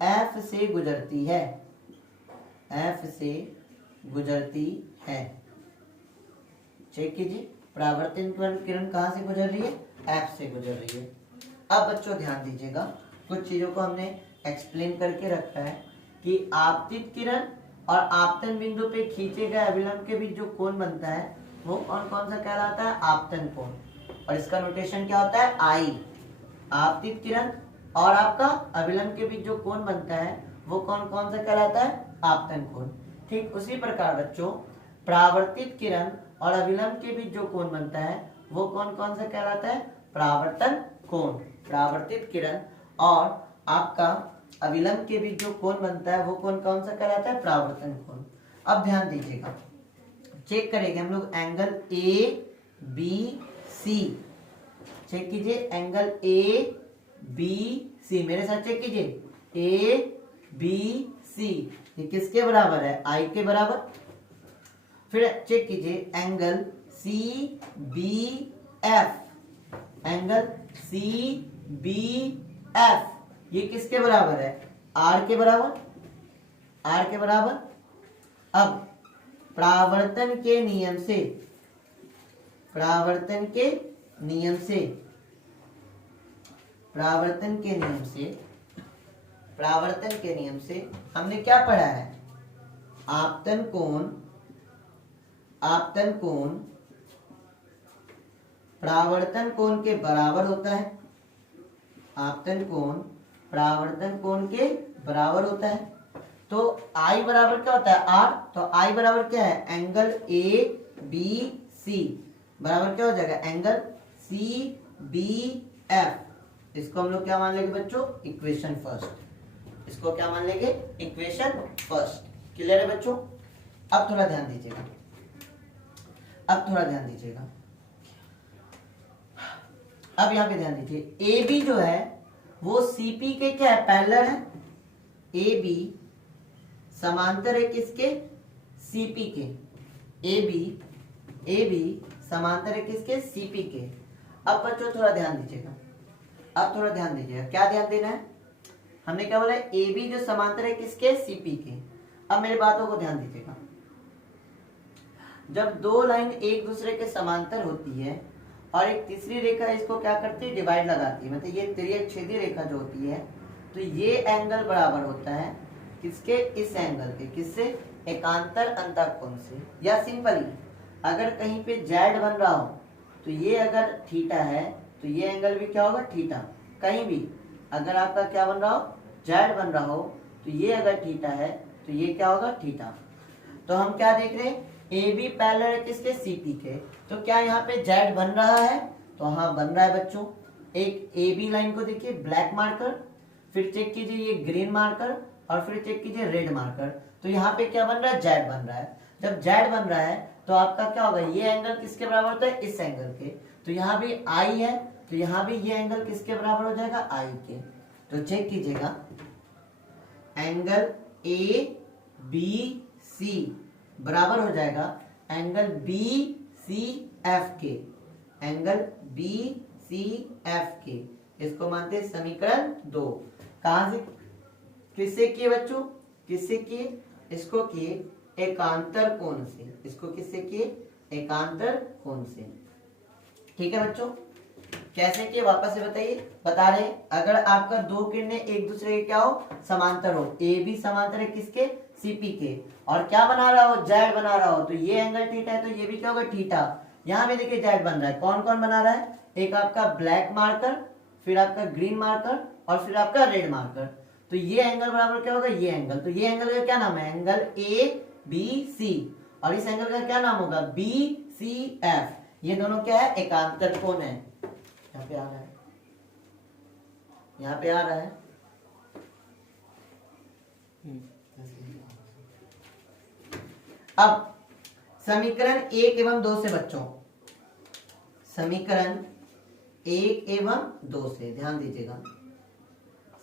F से गुजरती है, F से गुजरती है। चेक कीजिए, परावर्तन के बाद किरण कहां से गुजर रही है, F से गुजर रही है। अब बच्चों ध्यान दीजिएगा, कुछ चीजों को हमने एक्सप्लेन करके रखा है कि आपतित किरण और आपतन बिंदु पे खींचे गए अभिलंब के बीच जो कोण बनता है वो कौन कौन सा कहलाता है, आपतन कोण। और इसका नोटेशन क्या होता है, आई। आपतित किरण और आपका अभिलंब के बीच जो कोण बनता है वो कौन कौन सा कहलाता है, आपतन कोण। ठीक उसी प्रकार बच्चों परावर्तित किरण और अभिलंब के बीच जो कोण बनता है वो कौन कौन सा कहलाता है, परावर्तन कोण। परावर्तित किरण और आपका अभिलंब के बीच जो कोण बनता है वो कौन कौन सा कहलाता है, परावर्तन कोण। अब ध्यान दीजिएगा, चेक करेंगे हम लोग angle A B C. Check कीजिए एंगल ए बी सी, मेरे साथ चेक कीजिए, ए बी सी ये किसके बराबर है, आई के बराबर। फिर चेक कीजिए angle C B F, angle C B F ये किसके बराबर है, आर के बराबर, आर के बराबर। अब परावर्तन के नियम से, परावर्तन के नियम से, परावर्तन के नियम से, परावर्तन के नियम से हमने क्या पढ़ा है, आपतन कोण, आपतन कोण परावर्तन कोण के बराबर होता है। आपतन कोण परावर्तन कोण के बराबर होता है। तो I बराबर क्या होता है, R। तो I बराबर क्या है, एंगल ए बी सी बराबर क्या हो जाएगा, एंगल सी बी एफ। इसको हम लोग क्या मान लेंगे बच्चों, इक्वेशन फर्स्ट। इसको क्या मान लेंगे, इक्वेशन फर्स्ट। क्लियर है बच्चों। अब थोड़ा ध्यान दीजिएगा, अब थोड़ा ध्यान दीजिएगा। अब यहाँ पे ध्यान दीजिए, ए बी जो है वो सीपी के क्या है, पैरेलल है। ए बी समांतर है किसके, सीपी के। ए बी समांतर है किसके, सीपी के। अब बच्चों थोड़ा ध्यान दीजिएगा, अब थोड़ा ध्यान दीजिएगा, क्या ध्यान देना है, हमने क्या बोला, ए बी जो समांतर है किसके, सीपी के। अब मेरी बातों को ध्यान दीजिएगा, जब दो लाइन एक दूसरे के समांतर होती है और एक तीसरी रेखा इसको क्या करती है, डिवाइड लगाती है, मतलब ये तिर्यक छेदी रेखा जो होती है, तो ये एंगल बराबर होता है किसके, इस एंगल के, किससे, एकांतर अंतः कोण से। या सिंपली अगर कहीं पे जेड बन रहा हो तो ये अगर थीटा है तो ये एंगल भी क्या होगा, थीटा। कहीं भी अगर आपका क्या बन रहा हो, जेड बन रहा हो, तो ये अगर थीटा है तो ये क्या होगा, थीटा। तो हम क्या देख रहे हैं, ए बी पैरेलल है किसके, सी पी के। तो क्या यहाँ पे जेड बन रहा है, तो हाँ बन रहा है बच्चों। एक ए बी लाइन को देखिए ब्लैक मार्कर, फिर चेक कीजिए ये ग्रीन मार्कर, और फिर चेक कीजिए रेड मार्कर। तो यहाँ पे क्या बन रहा है, जेड बन रहा है। जब जेड बन रहा है तो आपका क्या होगा, ये एंगल किसके बराबर होता है, इस एंगल के। तो यहाँ भी आई है, तो यहाँ भी ये एंगल किसके बराबर हो जाएगा, आई के। तो चेक कीजिएगा, एंगल ए बी सी बराबर हो जाएगा एंगल बी सी एफ के, एंगल बी सी एफ के। इसको मानते हैं समीकरण 2। कहां से, किससे किए बच्चों, किससे किए, इसको किए एकांतर कोण से। इसको किससे किए, एकांतर कोण से। ठीक है बच्चों, कैसे किए वापस से बताइए, बता रहे अगर आपका दो किरणें एक दूसरे के क्या हो, समांतर हो, ए बी समांतर है किसके, सीपी के, और क्या बना रहा हो, जेड बना रहा हो, तो ये एंगल थीटा है तो ये भी क्या होगा, थीटा। यहाँ भी देखिए जेड बन रहा है, कौन कौन बना रहा है, एक आपका ब्लैक मार्कर, फिर आपका ग्रीन मार्कर, और फिर आपका रेड मार्कर। तो ये एंगल बराबर क्या होगा, ये एंगल। तो ये एंगल का क्या नाम है, एंगल ए बी सी, और इस एंगल का क्या नाम होगा, बी सी एफ। ये दोनों क्या है, एकांतर कोण है। यहाँ पे आ रहा है, यहाँ पे आ रहा है। अब समीकरण 1 एवं 2 से बच्चों, समीकरण 1 एवं 2 से ध्यान दीजिएगा,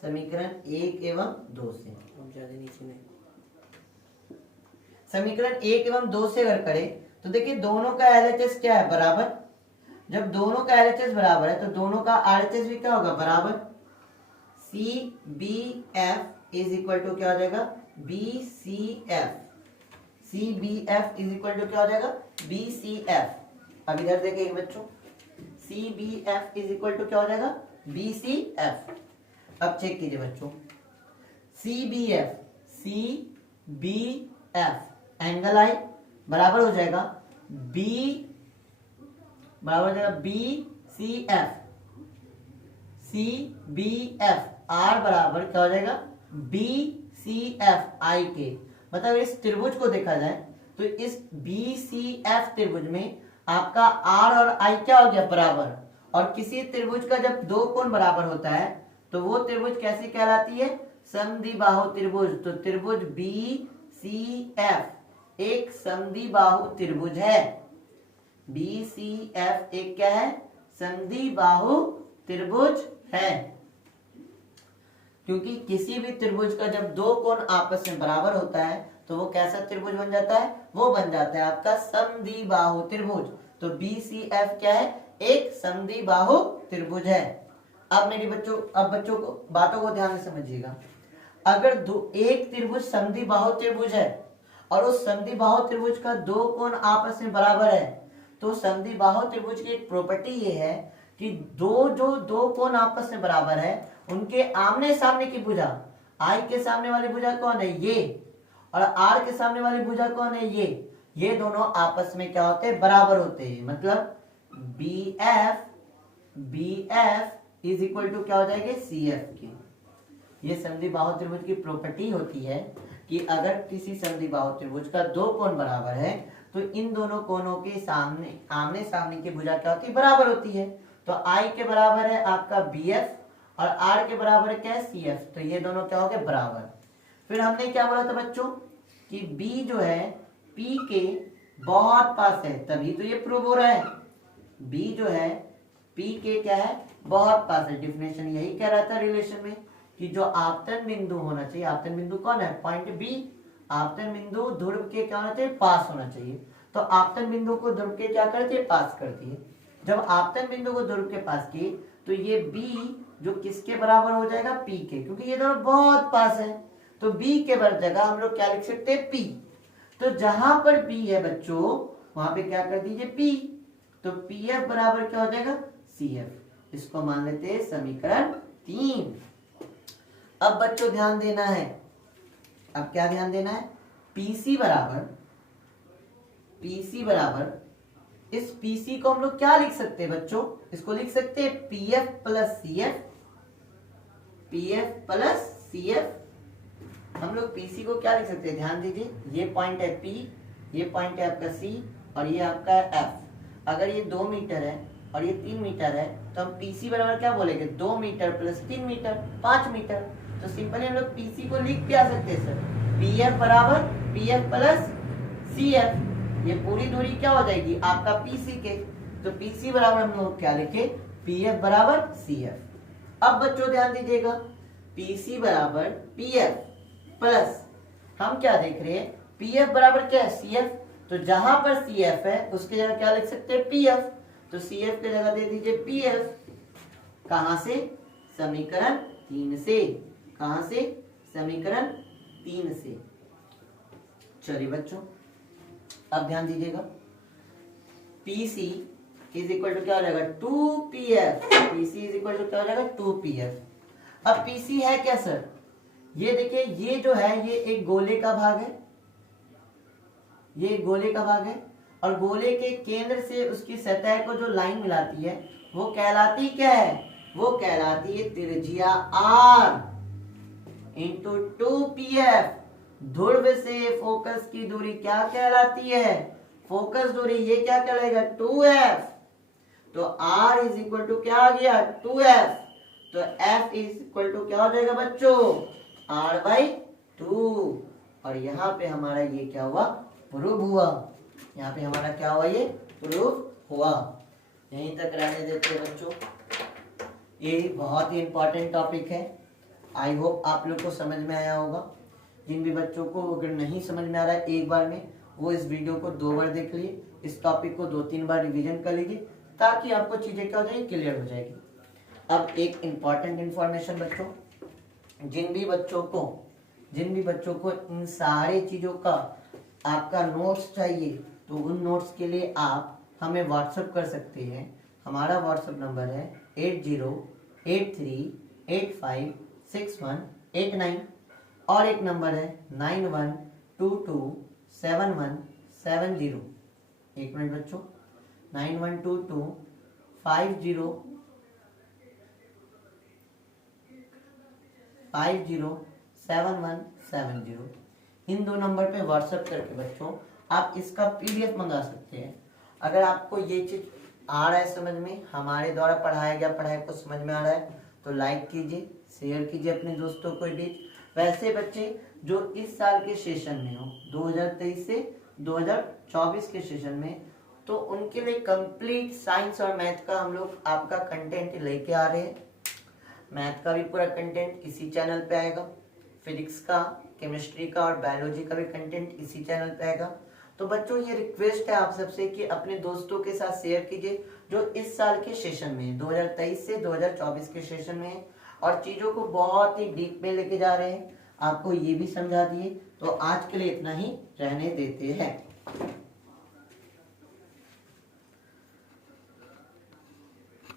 समीकरण 1 एवं 2 से, ज्यादा नीचे में, समीकरण 1 एवं 2 से अगर करें तो देखिए दोनों का एलएचएस क्या है, बराबर। जब दोनों का एलएचएस बराबर है तो दोनों का आरएचएस भी क्या होगा, बराबर। C B F is equal to क्या हो जाएगा, B C F. C B F is equal to क्या हो जाएगा, बी सी एफ। अब इधर देखिए बच्चों, C B F is equal to क्या हो जाएगा, बी सी एफ। अब चेक कीजिए बच्चों, C B F, C B F angle I बराबर हो जाएगा बी, बराबर हो जाएगा B C F, C B F, R बराबर क्या हो जाएगा, बी सी एफ आई के। मतलब इस त्रिभुज को देखा जाए तो इस बी सी एफ त्रिभुज में आपका आर और आई क्या हो गया, बराबर। और किसी त्रिभुज का जब दो कोण बराबर होता है तो वो त्रिभुज कैसी कहलाती है, समद्विबाहु त्रिभुज। तो त्रिभुज बी सी एफ एक समद्विबाहु त्रिभुज है। बी सी एफ एक क्या है, समद्विबाहु त्रिभुज है। क्योंकि किसी भी त्रिभुज का जब दो कोण आपस में बराबर होता है तो वो कैसा त्रिभुज बन जाता है, वो बन जाता है आपका समद्विबाहु त्रिभुज। तो बी सी एफ क्या है, एक समद्विबाहु त्रिभुज है। अब मेरी बच्चों, अब बच्चों को बातों को ध्यान से समझिएगा। अगर एक त्रिभुज समद्विबाहु त्रिभुज है और उस समद्विबाहु त्रिभुज का दो कोण आपस में बराबर है तो समद्विबाहु त्रिभुज की एक प्रॉपर्टी ये है कि दो कोण आपस में बराबर है, उनके आमने सामने की भुजा, आई के सामने वाली भुजा कौन है, ये, और आर के सामने वाली भुजा कौन है, ये दोनों आपस में क्या होते हैं, बराबर होते हैं। मतलब B F is equal to क्या हो जाएगा, सी एफ की। ये समद्विबाहु त्रिभुज की प्रॉपर्टी होती है कि अगर किसी समद्विबाहु त्रिभुज का दो कोण बराबर है तो इन दोनों कोणों के सामने आमने सामने की भुजा क्या होती है, बराबर होती है। तो आई के बराबर है आपका बी एफ और आर के बराबर है क्या है, सी एफ। तो ये दोनों क्या हो गए, बराबर। फिर हमने क्या बोला था बच्चों कि बी जो है पी के बहुत पास है, तभी तो ये प्रूव हो रहा है। बी जो है पी के क्या है, बहुत पास है। डिफिनेशन यही कह रहा था रिलेशन में कि जो आपतन बिंदु होना चाहिए, आपतन बिंदु कौन है, पॉइंट बी, आपतन बिंदु ध्रुव के क्या होना चाहिए, पास होना चाहिए। तो आपतन बिंदु को ध्रुव के क्या करती है, पास करती है। जब आपतन बिंदु को ध्रुव के पास की तो ये बी जो किसके बराबर हो जाएगा, पी के, क्योंकि ये दोनों बहुत पास है। तो बी के जगह हम लोग क्या लिख सकते हैं, पी। तो जहां पर बी है बच्चों वहां पे क्या कर दीजिए, पी। तो पी एफ बराबर क्या हो जाएगा, सी एफ। इसको मान लेते हैं समीकरण 3। अब बच्चों ध्यान देना है, अब क्या ध्यान देना है, पीसी बराबर इस पीसी को हम लोग क्या लिख सकते हैं बच्चों, इसको लिख सकते हैं पीएफ प्लस सीएफ। हम लोग पीसी को क्या लिख सकते हैं, ध्यान दीजिए, ये पॉइंट है पी, ये पॉइंट है आपका सी और ये आपका है एफ। अगर ये 2 मीटर है और ये 3 मीटर है तो हम पीसी बराबर क्या बोलेंगे, 2 मीटर प्लस 3 मीटर 5 मीटर। तो सिंपली हम लोग पीसी को लिख क्या सकते हैं सर, पीएफ बराबर पीएफ प्लस सीएफ। ये पूरी दूरी क्या हो जाएगी आपका पीसी के, तो पीसी बराबर हम लोग क्या लिखे, पीएफ बराबर सीएफ। अब बच्चों ध्यान दीजिएगा, पीसी बराबर पीएफ प्लस हम क्या देख रहे हैं, पीएफ बराबर क्या है सीएफ, तो जहां पर सीएफ है उसके जगह क्या लिख सकते हैं पीएफ, तो सीएफ की जगह दे दीजिए पीएफ। कहां से, समीकरण 3 से, कहां से, समीकरण 3 से। चलिए बच्चों अब ध्यान दीजिएगा, PC इज इक्वल टू क्या हो जाएगा 2PF, PC is equal to क्या हो जाएगा 2PF। अब PC है क्या सर, ये देखिए ये जो है ये एक गोले का भाग है, ये गोले का भाग है और गोले के केंद्र से उसकी सतह को जो लाइन मिलाती है वो कहलाती क्या है, वो कहलाती है त्रिज्या R इंटू 2PF। ध्रुव से फोकस की दूरी क्या कहलाती है, फोकस दूरी, ये क्या कहलाएगा 2F। तो R इज इक्वल टू क्या आ गया 2F, तो F इज इक्वल टू क्या हो जाएगा बच्चों R/2। और यहाँ पे हमारा ये क्या हुआ, प्रूव हुआ, यहाँ पे हमारा क्या हुआ, ये प्रूव हुआ। यहीं तक रहने देते हैं बच्चों, ये बहुत ही इंपॉर्टेंट टॉपिक है। आई होप आप लोग को समझ में आया होगा। जिन भी बच्चों को अगर नहीं समझ में आ रहा है एक बार में, वो इस वीडियो को 2 बार देख लिए, इस टॉपिक को 2-3 बार रिवीजन कर लीजिए ताकि आपको चीजें क्या हो जाएगी, क्लियर हो जाएगी। अब एक इंपॉर्टेंट इंफॉर्मेशन बच्चों, जिन भी बच्चों को इन सारी चीजों का आपका नोट्स चाहिए तो उन नोट्स के लिए आप हमें व्हाट्सएप कर सकते हैं। हमारा व्हाट्सएप नंबर है 8083856189 और एक नंबर है 91227170। एक मिनट बच्चों, 9122507170। इन 2 नंबर पे व्हाट्सएप करके बच्चों आप इसका PDF मंगा सकते हैं। अगर आपको ये चीज आ रहा है समझ में, हमारे द्वारा पढ़ाया गया पढ़ाई को समझ में आ रहा है तो लाइक कीजिए, शेयर कीजिए अपने दोस्तों को बीच। वैसे बच्चे जो इस साल के सेशन में हो 2023 से 2024 के सेशन में, तो उनके लिए कंप्लीट साइंस और मैथ का हम लोग आपका कंटेंट लेके आ रहे हैं। मैथ का भी पूरा कंटेंट इसी चैनल पे आएगा, फिजिक्स का, केमिस्ट्री का और बायोलॉजी का भी कंटेंट इसी चैनल पे आएगा। तो बच्चों ये रिक्वेस्ट है आप सबसे कि अपने दोस्तों के साथ शेयर कीजिए जो इस साल के सेशन में 2023 से 2024 के सेशन में है और चीजों को बहुत ही डीप में लेके जा रहे हैं, आपको ये भी समझा दिए। तो आज के लिए इतना ही रहने देते हैं।